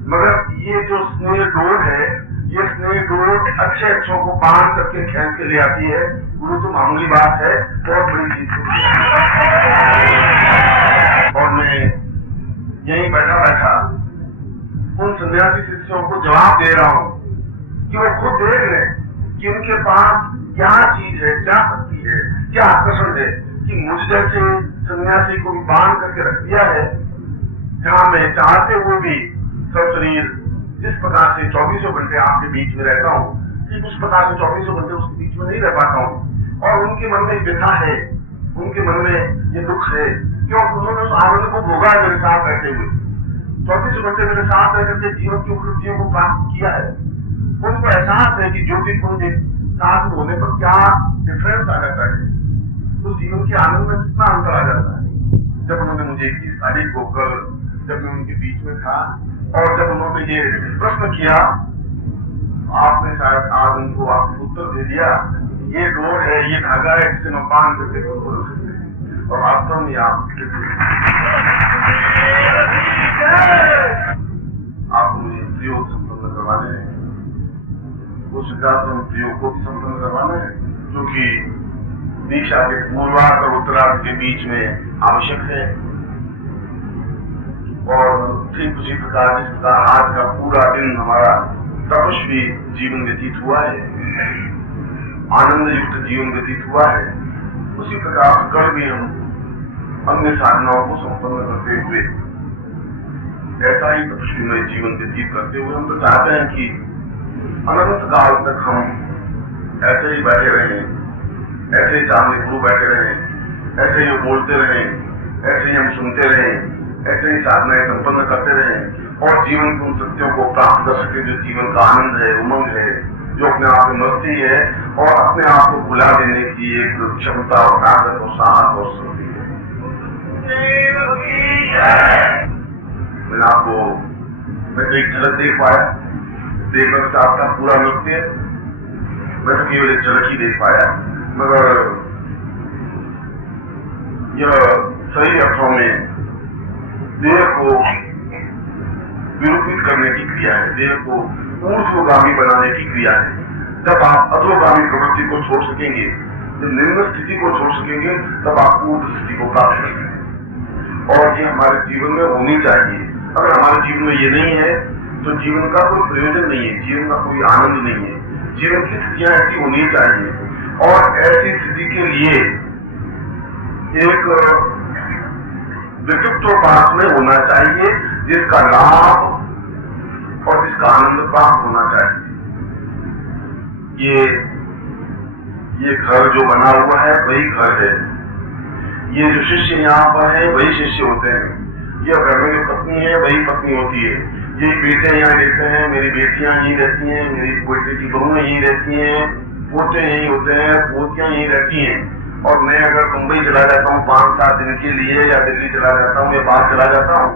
मगर ये जो स्नेह डोर है, ये स्नेह डोर अच्छे अच्छों को बांध करके खींच के ले आती है। गुरु तो मामूली बात है, बहुत बड़ी चीज है। और मैं यहीं बैठा बैठा उन सन्यासी शिष्यों को जवाब दे रहा हूँ कि वो खुद देख लें कि उनके पास क्या चीज है, क्या शक्ति है, क्या आकर्षण है कि मुझ जैसे सन्यासी को भी बांध करके रख दिया है, जहाँ मैं चाहते हुए भी सब शरीर जिस प्रकार से 24 घंटे आपके बीच में रहता हूँ, ठीक उस प्रकार से 24 घंटे उसके बीच में नहीं रह पाता हूँ। और उनके मन में व्यथा है, उनके मन में ये दुख है, क्योंकि उन्होंने उस आनंद को भोगा है मेरे साथ रहते हुए, 24 घंटे मेरे साथ रह करके जीवन की उपलब्धियों को प्राप्त किया है। उनको एहसास है कि ज्योति कुंज साथ होने पर क्या डिफरेंस आ जाता है, उस जीवन के आनंद में कितना अंतर आ जाता है। जब उन्होंने मुझे 21 तारीख को कल जब मैं उनके बीच में था और जब उन्होंने ये प्रश्न किया, आपने शायद आज उनको आपको उत्तर दे दिया, ये डोर है, ये धागा है जिसे मैं बांध करके बोल सकते हैं। और वास्तव में आप मुझे प्रयोग संपन्न करवाने हैं, उस प्रयोग को भी संपन्न करवाना है, क्योंकि दीक्षा के पूर्वार्ध और उत्तरार्ध के बीच में आवश्यक है। और ठीक उसी प्रकार जिस प्रकार आज का पूरा दिन हमारा तपस्वी जीवन व्यतीत हुआ है, आनंद युक्त जीवन व्यतीत हुआ है, उसी प्रकार कल भी हम अन्य साधनाओं को संपन्न करते हुए ऐसा ही तपस्वीमय जीवन व्यतीत करते हुए हम तो चाहते हैं कि अनंत काल तक हम ऐसे ही बैठे रहें, ऐसे ही सामने गुरु बैठे रहें, ऐसे ही बोलते रहें, ऐसे ही हम सुनते रहें, ऐसे ही साधनाएं संपन्न करते रहें और जीवन के उन सत्यों को प्राप्त कर सके जो जीवन का आनंद है, उमंग है, जो अपने आप में मस्ती है और अपने आप को भुला देने की एक क्षमता और ताकत और साहस और शक्ति है। मैंने आपको एक झलक देख पाया, देखना चाहता पूरा नृत्य, मैं तो केवल एक झलक ही देख पाया, मगर यह सही अर्थों में देह को विरूपित करने की क्रिया है, देह को ऊर्ध्वगामी बनाने की क्रिया है। जब आप अधोगामी प्रवृत्ति को छोड़ सकेंगे, जब निम्न स्थिति को छोड़ सकेंगे, तब आप ऊर्ध्व स्थिति को प्राप्त कर सकेंगे। और ये हमारे जीवन में होनी चाहिए। अगर हमारे जीवन में ये नहीं है तो जीवन का कोई प्रयोजन नहीं है, जीवन का कोई आनंद नहीं है। जीवन की स्थितियां ऐसी होनी चाहिए और ऐसी स्थिति के लिए एक व्यक्तित्वपात में होना चाहिए जिसका लाभ और जिसका आनंद प्राप्त होना चाहिए। ये घर जो बना हुआ है वही घर है, ये जो शिष्य यहाँ पर है वही शिष्य होते हैं, ये घर में जो पत्नी है वही पत्नी होती है, यही बेटे यहाँ रहते हैं, मेरी बेटियां यहीं रहती हैं, मेरी बेटे की बहुएं यहीं रहती हैं, पोते यहीं होते हैं, पोतियां यहीं रहती हैं। और मैं अगर मुंबई चला जाता हूँ 5-7 दिन के लिए या दिल्ली चला जाता हूँ या बाहर चला जाता हूँ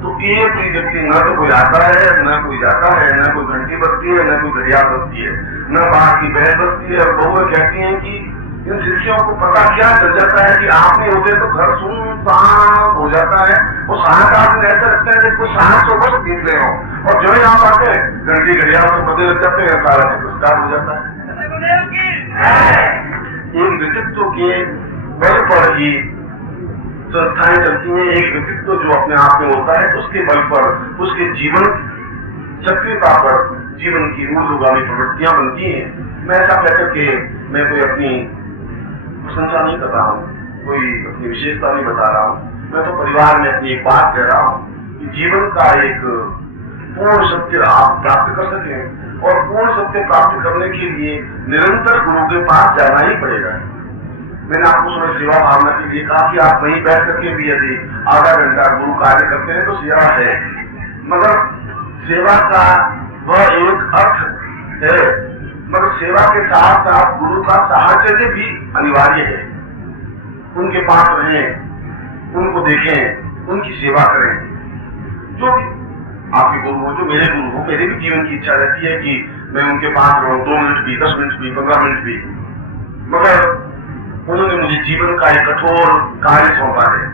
तो एक भी व्यक्ति न तो कोई आता है, न कोई जाता है, न कोई घंटी बजती है, न कोई घड़ियाल बजती है, न बाहर की बहन बजती है। और बहुएं कहती हैं कि इन शिष्यों को पता क्या चल जाता है कि आप नहीं होते तो घर सुनसान हो जाता है। वो शांत आदमी ऐसा लगता है जिसको शांत से बस देख रहे हो, और जो ही आप आते हैं घंटी घड़ियाल से बदले लग जाते हैं, सारा स्टार्ट हो जाता है। एक व्यक्तित्व के बल पर ही संस्थाएं चलती हैं, एक व्यक्तित्व जो अपने आप में होता है उसके बल पर, उसके जीवन सक्रियता पर जीवन की ऊर्ध्वगामी प्रवृत्तियां बनती हैं। मैं ऐसा कहकर के मैं कोई अपनी प्रशंसा नहीं कर रहा हूँ, कोई अपनी विशेषता नहीं बता रहा हूँ, मैं तो परिवार में अपनी एक बात कह रहा हूँ कि जीवन का एक पूर्ण सत्य आप प्राप्त कर सकें और पूर्ण सत्य प्राप्त करने के लिए निरंतर गुरु के पास जाना ही पड़ेगा। मैंने आपको सुबह सेवा भावना के लिए कहा कि आप वहीं बैठ करके भी यदि आधा घंटा गुरु कार्य करते हैं तो सेवा है, मगर सेवा का वह एक अर्थ है, मगर सेवा के साथ साथ गुरु का साहचर्य भी अनिवार्य है। उनके पास रहें, उनको देखें, उनकी सेवा करें। जो भी आपके गुरु हो, जो मेरे गुरु हो, मेरे भी जीवन की इच्छा रहती है कि मैं उनके पास रहूं 2 मिनट भी, 10 मिनट भी, 15 मिनट भी, मगर उन्होंने मुझे जीवन का एक कठोर कार्य सौंपा है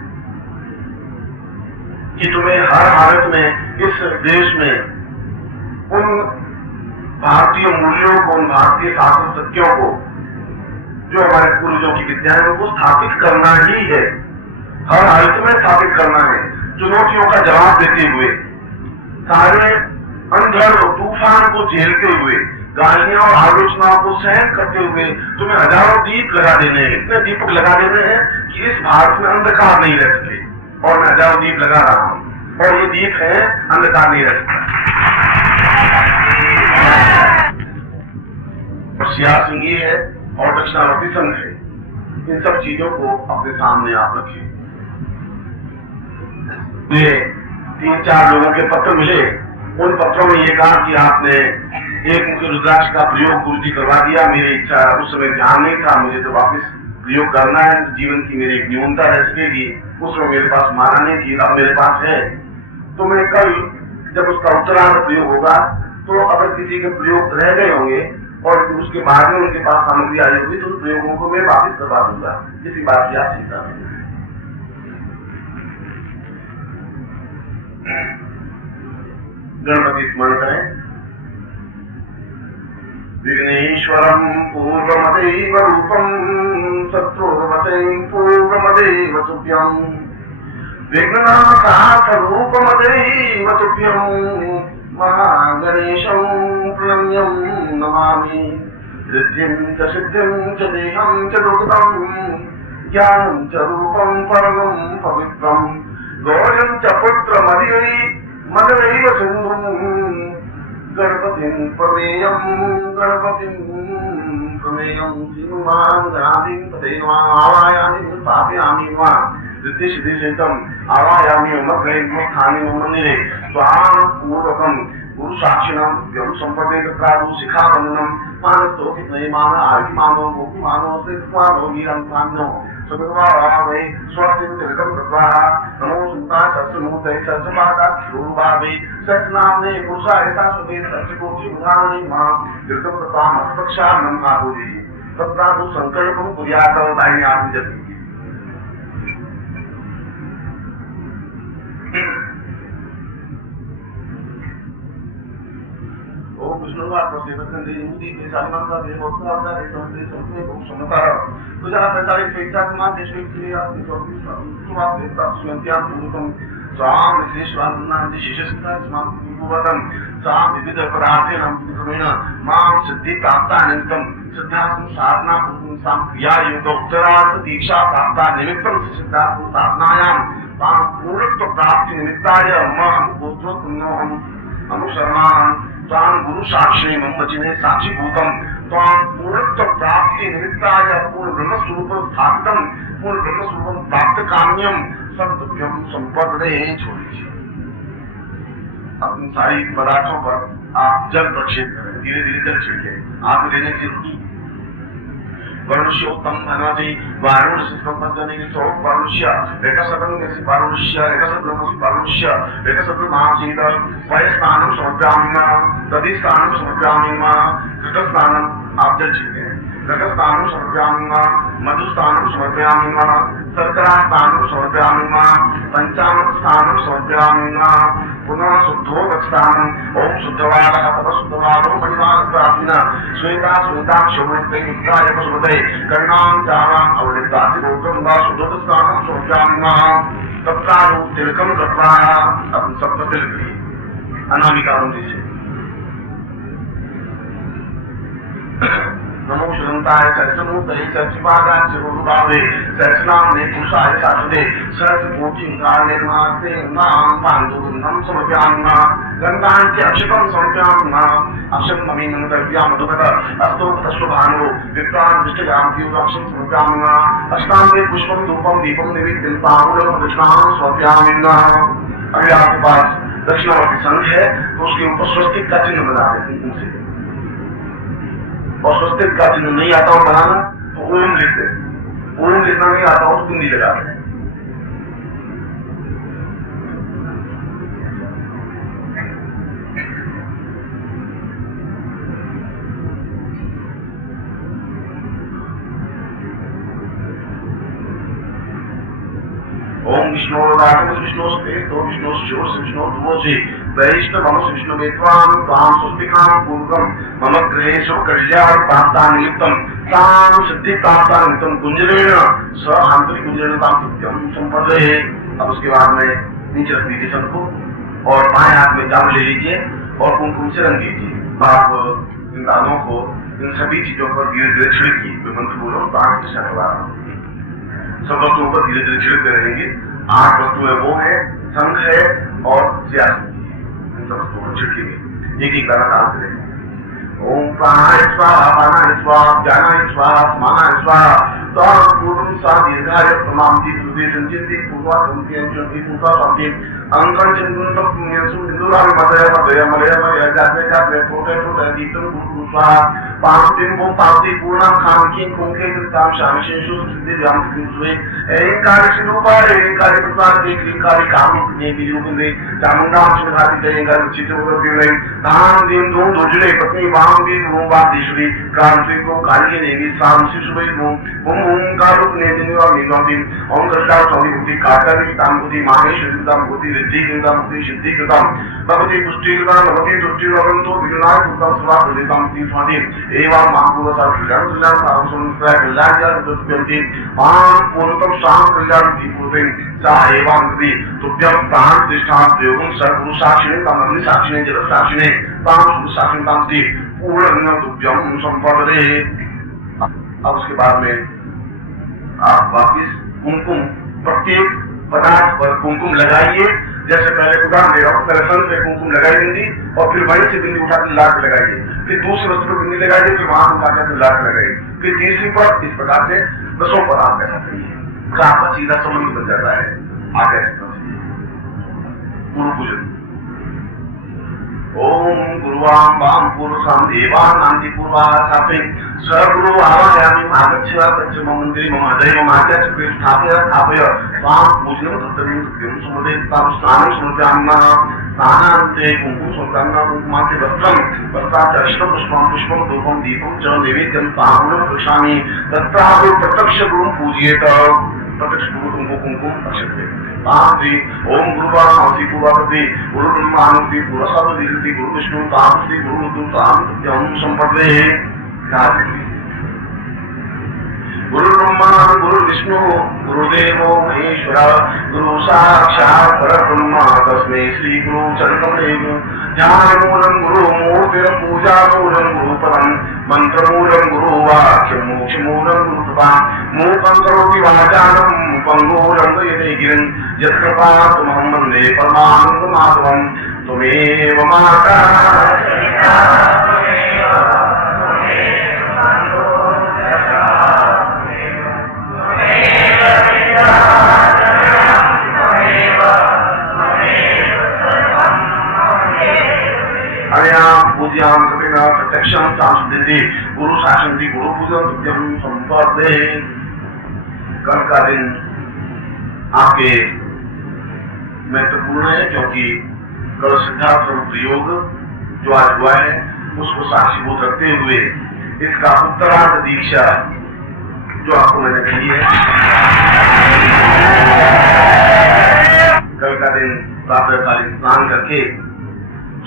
कि तुम्हें हर हालत में इस देश में उन भारतीय मूल्यों को, उन भारतीय शास्त्र सत्यों को, जो हमारे पूर्वजों की विद्या है, उनको स्थापित करना ही है, हर हालत में स्थापित करना है। चुनौतियों का जवाब देते हुए, सारे अंधर तूफान को झेलते हुए, गालियां और आलोचनाओं को सहन करते हुए तुम्हें हजारों दीप लगा देने हैं, इतने दीपक लगा देने हैं कि इस भारत में अंधकार नहीं रह सके। और मैं हजारों दीप लगा रहा हूं, और ये दीप है, अंधकार नहीं रह सकता। और सियार सिंह है और दक्षिणावर्ती संघ है, इन सब चीजों को अपने सामने आप रखिए। ये 3-4 लोगों के पत्र मिले, उन पत्रों में ये कहा कि आपने एक मुख्य रुद्राक्ष का प्रयोग गुरु जी करवा दिया। मेरी इच्छा उस समय ध्यान नहीं था, मुझे तो वापस प्रयोग करना है, जीवन की मेरी एक न्यूनता रह सकेगी। उस समय मेरे पास माना नहीं थी, अब मेरे पास है। तो मैं कल जब उसका उत्तरार्ध प्रयोग होगा, तो अगर किसी के प्रयोग रह गए होंगे और उसके बाद में उनके पास सामग्री आई होगी, तो उन प्रयोगों को मैं वापस करवा दूंगा। किसी बात की आप चिंता नहीं। गणपति स्मरण करें। विघ्नेश्वरं पूर्वमदेव रूपं शत्रुर्वतं पूर्वमदेव तुभ्यं विघ्ननाशार्थरूपमदेव तुभ्यं महागणेशं प्रणम्यं नमामि। रिद्धिं च सिद्धिं च देहं च दुर्गतं ज्ञानं च रूपं परमं पवित्रं गौर्यं च पुत्रमदिवै मदनैव सिन्धुं गणपतिं प्रमेयं श्रीमान् गणाधिं तदेवान् आवायामि स्थापयामि वा सिद्धिसिद्धिसहितम् आवायामि मग्नैर्मुखानि मन्दिरे त्वां पूर्वकं गुरुसाक्षिणां व्यं सम्पदे तत्रादौ शिखाबन्धनं मानस्तोषितमये मान आयुमानो गोपीमानो श्रीकृष्णानो वीरन्तान्नो सुभद्रावै स्वस्तिं तिलकं कृत्वा नमो सुताय सहस्रमूर्तये सहस्रपादाक्षोरुभावे सहस्रनाम्ने पुरुषाय शाश्वते सहस्रकोटिमुदाहरणे मां तिलकं कृत्वा मत्पक्षान्नं आहुति तत्रादौ संकल्पं कुर्यात् दायिनी आत्मजति। ओम विष्णुवाद प्रसेवकंदे मुदी के सालमंता देवोत्तरा रे संते संते को समता तुझा प्रचारित स्वेच्छा कुमार देशविक्रिय आदि सर्विस सुवास देवता सुयंत्या पूर्वकम स्वाम विशेषवादना विशेषता स्माम पूर्वतम स्वाम विविध पदार्थे नाम क्रमेण मां सिद्धि प्राप्ता निमित्तम सिद्धासं साधना पूर्वं साम क्रिया योग उत्तरार्थ दीक्षा प्राप्ता निमित्तम सिद्धासं साधनायां तां पूर्णत्व प्राप्ति निमित्ताय मम पुत्रोत्तमोहम अनुसरणां तां गुरु साक्षी मम वचने साक्षीभूतं तां पूर्णत्व प्राप्ति निमित्ताय पूर्ण ब्रह्म स्वरूपं स्थापितं पूर्ण ब्रह्म स्वरूपं प्राप्त काम्यं संतुभ्यं संपदे छोड़ दीजिए। अपनी सारी पदार्थों पर आप जल प्रक्षेप करें, धीरे धीरे जल छिड़के। आप लेने की रुचि वरुष्योत्तम धनादि वारुण सिस्टम पर जाने के सौ वरुष्य एक सदन में से वरुष्य एक सदन में वरुष्य एक सदन महाजीत वय स्थानम समर्प्यामिना तदि स्थानम समर्प्यामिना कृत स्थानम आप जल छिड़के। रक्त स्थानम समर्प्यामिना मधु स्थानम समर्प्यामिना शर्करा स्थानम समर्प्यामिना पंचामृत स्थानम समर्प्यामिना पुनः शुद्धोदक स्थानम ओम शुद्धवादः तप शुद्धवादो परिवार प्राप्तिना श्वेता श्वेताक्षोमृते युक्ताय सुमते कर्णां चावां अवलिप्तासि रोगं वा शुद्धोदक स्थानम समर्प्यामिना तत्रादौ तिलकं कृत्वा अपन सप्त तिलक अनामिका मंदिर से नमो शुद्धंताय सहस्रमूर्तये सहस्रपादाय गुरुभावे सहस्रनाम्ने पुरुषाय शाश्वते सहस्रकोटिं कारणेर्मास्ते नाम पाण्डुरं समर्पयामि। गन्धान्ति अक्षतं समर्पयामः अक्षं ममीमनुद्रव्यां मधुकत अस्तु तस्वभानो विप्रान् विष्टयान्ति अक्षं समर्पयामः अष्टांगे पुष्पं धूपं दीपं नैवेद्यं ताम्बूलं दक्षिणां समर्पयामः। अगर आपके पास दक्षिणावर्ती संघ है तो उसके ऊपर स्वस्तिक का चिन्ह बना देते उनसे, और स्वस्तिक का चिन्ह नहीं आता हो बनाना तो ओम लिख दे, ओम लिखना नहीं आता हो तो कुंडी लगा दे। ओम विष्णु विष्णुस्ते तो विष्णु शिव विष्णु ध्रुवोचे वैष्णव मम विष्णु वेत्वाम ताम स्वस्तिकाम पूर्वम मम गृहेषु कल्याण प्राप्ता निमित्तम ताम सिद्धि प्राप्ता निमित्तम गुंजरेण स आंतरिक गुंजरेण ताम सत्यम संपदे। अब उसके बाद में नीचे रख दीजिए सबको और बाएं हाथ में जाम ले लीजिए और कुमकुम से रंग लीजिए। आप इन दानों को इन सभी चीजों पर धीरे धीरे छिड़किए, मंत्र बोलो प्राण की शक्ति सब वस्तुओं पर धीरे धीरे छिड़कते रहेंगे। 8 वस्तुएं वो है, संघ है और सियासत, इन सब वस्तुओं पर छिड़केंगे, एक एक दाना डालते रहेंगे। ओम प्राणाय स्वाहा पानाय स्वाहा ज्ञानाय स्वाहा समानाय स्वाहा पूर्वं सा दीर्घाय प्रमांति सुदे संचिति पूर्वा संति पूर्वा संति अंकन चिंतन पुण्यसु बिंदुराय मदय मदय मलय मलय जाते जाते छोटे छोटे दीपन गुरु स्वाहा पांतिम वो पांति पूर्णा खामकी कुंके ताम शामिशेषु सिद्धि व्याम सिद्धि एंकारी सिरूपाय एंकारी प्रसाद एक एंकारी काम ने बिरुबे चामुंडा सुधाति जयंगा चित्तपुर दिवै धाम दिन दो दोजले पत्नी वाम दिन वो बादीश्वरी क्रांति को काली नेगी शाम शिशुवे वो ओंकार ने दिनवा मिनोदिन ओंकार स्वामी बुद्धि काटारी ताम बुद्धि माहेश्वरी ताम बुद्धि रिद्धि कृताम बुद्धि सिद्धि कृताम भगवती पुष्टि कृताम भगवती तुष्टि रवंतो विघ्नाय कृताम स्वाहा कृताम ती स्वाधीन एवं महापुरुष कल्याण कल्याण साम संस्कार कल्याण जल दुष्यंति आम पूर्णतम शाम कल्याण की पूर्वे सा एवं कृति तुभ्यम प्राण प्रतिष्ठान देवं सर्वगुरु साक्षिणे ताम अग्नि साक्षिणे जल साक्षिणे ताम सुख साक्षिणे ताम ती पूर्ण तुभ्यम संपदे। अब उसके बाद में आप वापिस कुमकुम प्रत्येक पदार्थ पर कुमकुम लगाइए। जैसे पहले उदाहरण दे रहा हूँ, पहले संघ पे कुमकुम लगाई बिंदी और फिर वहीं से बिंदी उठाकर लाट लगाइए, फिर दूसरे वस्तु पर बिंदी लगाइए, फिर वहां उठाकर लाट लगाइए, फिर तीसरी पर इस प्रकार से 10 पदार्थ ऐसा करिए। आपका सीधा संबंध बन जाता है आगे गुरु पूजन। ओम गुरुवां वां पुरुषां देवान् नान्ति पूर्वासापे सर्वगुरु आवाहयामि आगच्छ तच्च मम मन्दिरे मम हृदये मम आचार्य स्थापय स्थापय त्वां पूजनं कर्तव्यं कृत्यं सुमदे तां स्नानं समर्पयामः। स्नानान्ते कुङ्कुमं समर्पयामः, कुङ्कुमान्ते वस्त्रं वस्त्रात् अरिष्टं पुष्पं पुष्पं धूपं दीपं च नैवेद्यं ताम्बूलं रक्षामि। तत्रापि प्रत्यक्ष गुरुं पूजयेत, प्रत्यक्ष गुरु तुमको कुमकुम अक्षते तांति। ओम गुरुवासी पूर्वापति गुरु ब्रह्मानुति पुरसावधि गुरु विष्णु तांति गुरु रुद्र तांत्यं संपदे। गुरु ब्रह्मा गुरु विष्णु गुरुदेवो महेश्वर गुरु साक्षात् परब्रह्म तस्मै श्री गुरु चरणकमलेव। ज्ञानमूलं गुरु मूर्तिं पूजामूलं गुरुपदं मंत्रमूलं गुरु वाक्यं मोक्षमूलं गुरु कृपा। मूकं करोति वाचालं पंगुलं यते गिरिं यत्कृपातमहं वन्दे परमानन्दमाधवं। त्वमेव माता पूज्यां कृपेण प्रत्यक्षं सांस्कृति गुरु शासनति गुरु पूजन तुभ्यं संपदे। कल का दिन आपके महत्वपूर्ण है क्योंकि कल सिद्धार्थ प्रयोग जो आज हुआ है उसको साक्षीभूत रखते हुए इसका उत्तरार्ध दीक्षा जो आपको मैंने दी है। कल का दिन प्रातःकालीन स्नान करके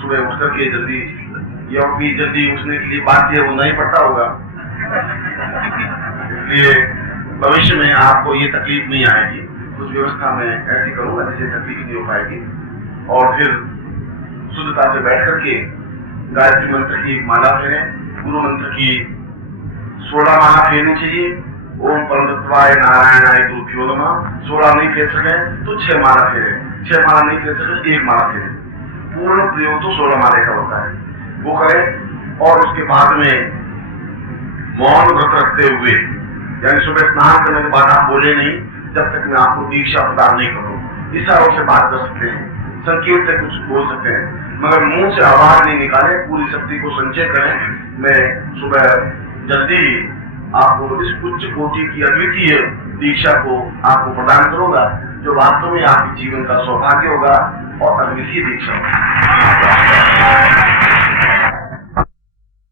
सुबह उठ करके जल्दी भी जल्दी उठने के लिए बाध्य वो नहीं पड़ता होगा, इसलिए भविष्य में आपको ये तकलीफ नहीं आएगी। कुछ व्यवस्था में ऐसी करूंगा जिससे तकलीफ नहीं हो पाएगी। और फिर शुद्धता से बैठ करके गायत्री मंत्र की माला फेरें, गुरु मंत्र की 16 माला फेरनी चाहिए। ओम परमतत्वाय नारायणाय तुभ्यो नमः 16 नहीं फेर सके तो 6 माला फेरे, 6 माला नहीं फेर सके 1 माला फेरे। पूर्ण प्रयोग तो 16 माले का होता है, वो करें। और उसके बाद में मौन व्रत रखते हुए, यानी सुबह स्नान करने के बाद आप बोले नहीं जब तक मैं आपको दीक्षा प्रदान नहीं करूं। इशारों से बात कर सकते हैं, संकेत से कुछ बोल सकते हैं, मगर मुंह से आवाज नहीं निकाले, पूरी शक्ति को संचय करें। मैं सुबह जल्दी ही आपको इस उच्च कोटि की अद्वितीय दीक्षा को आपको प्रदान करूंगा, जो वास्तव में आपके जीवन का सौभाग्य होगा और अद्वितीय दीक्षा होगा।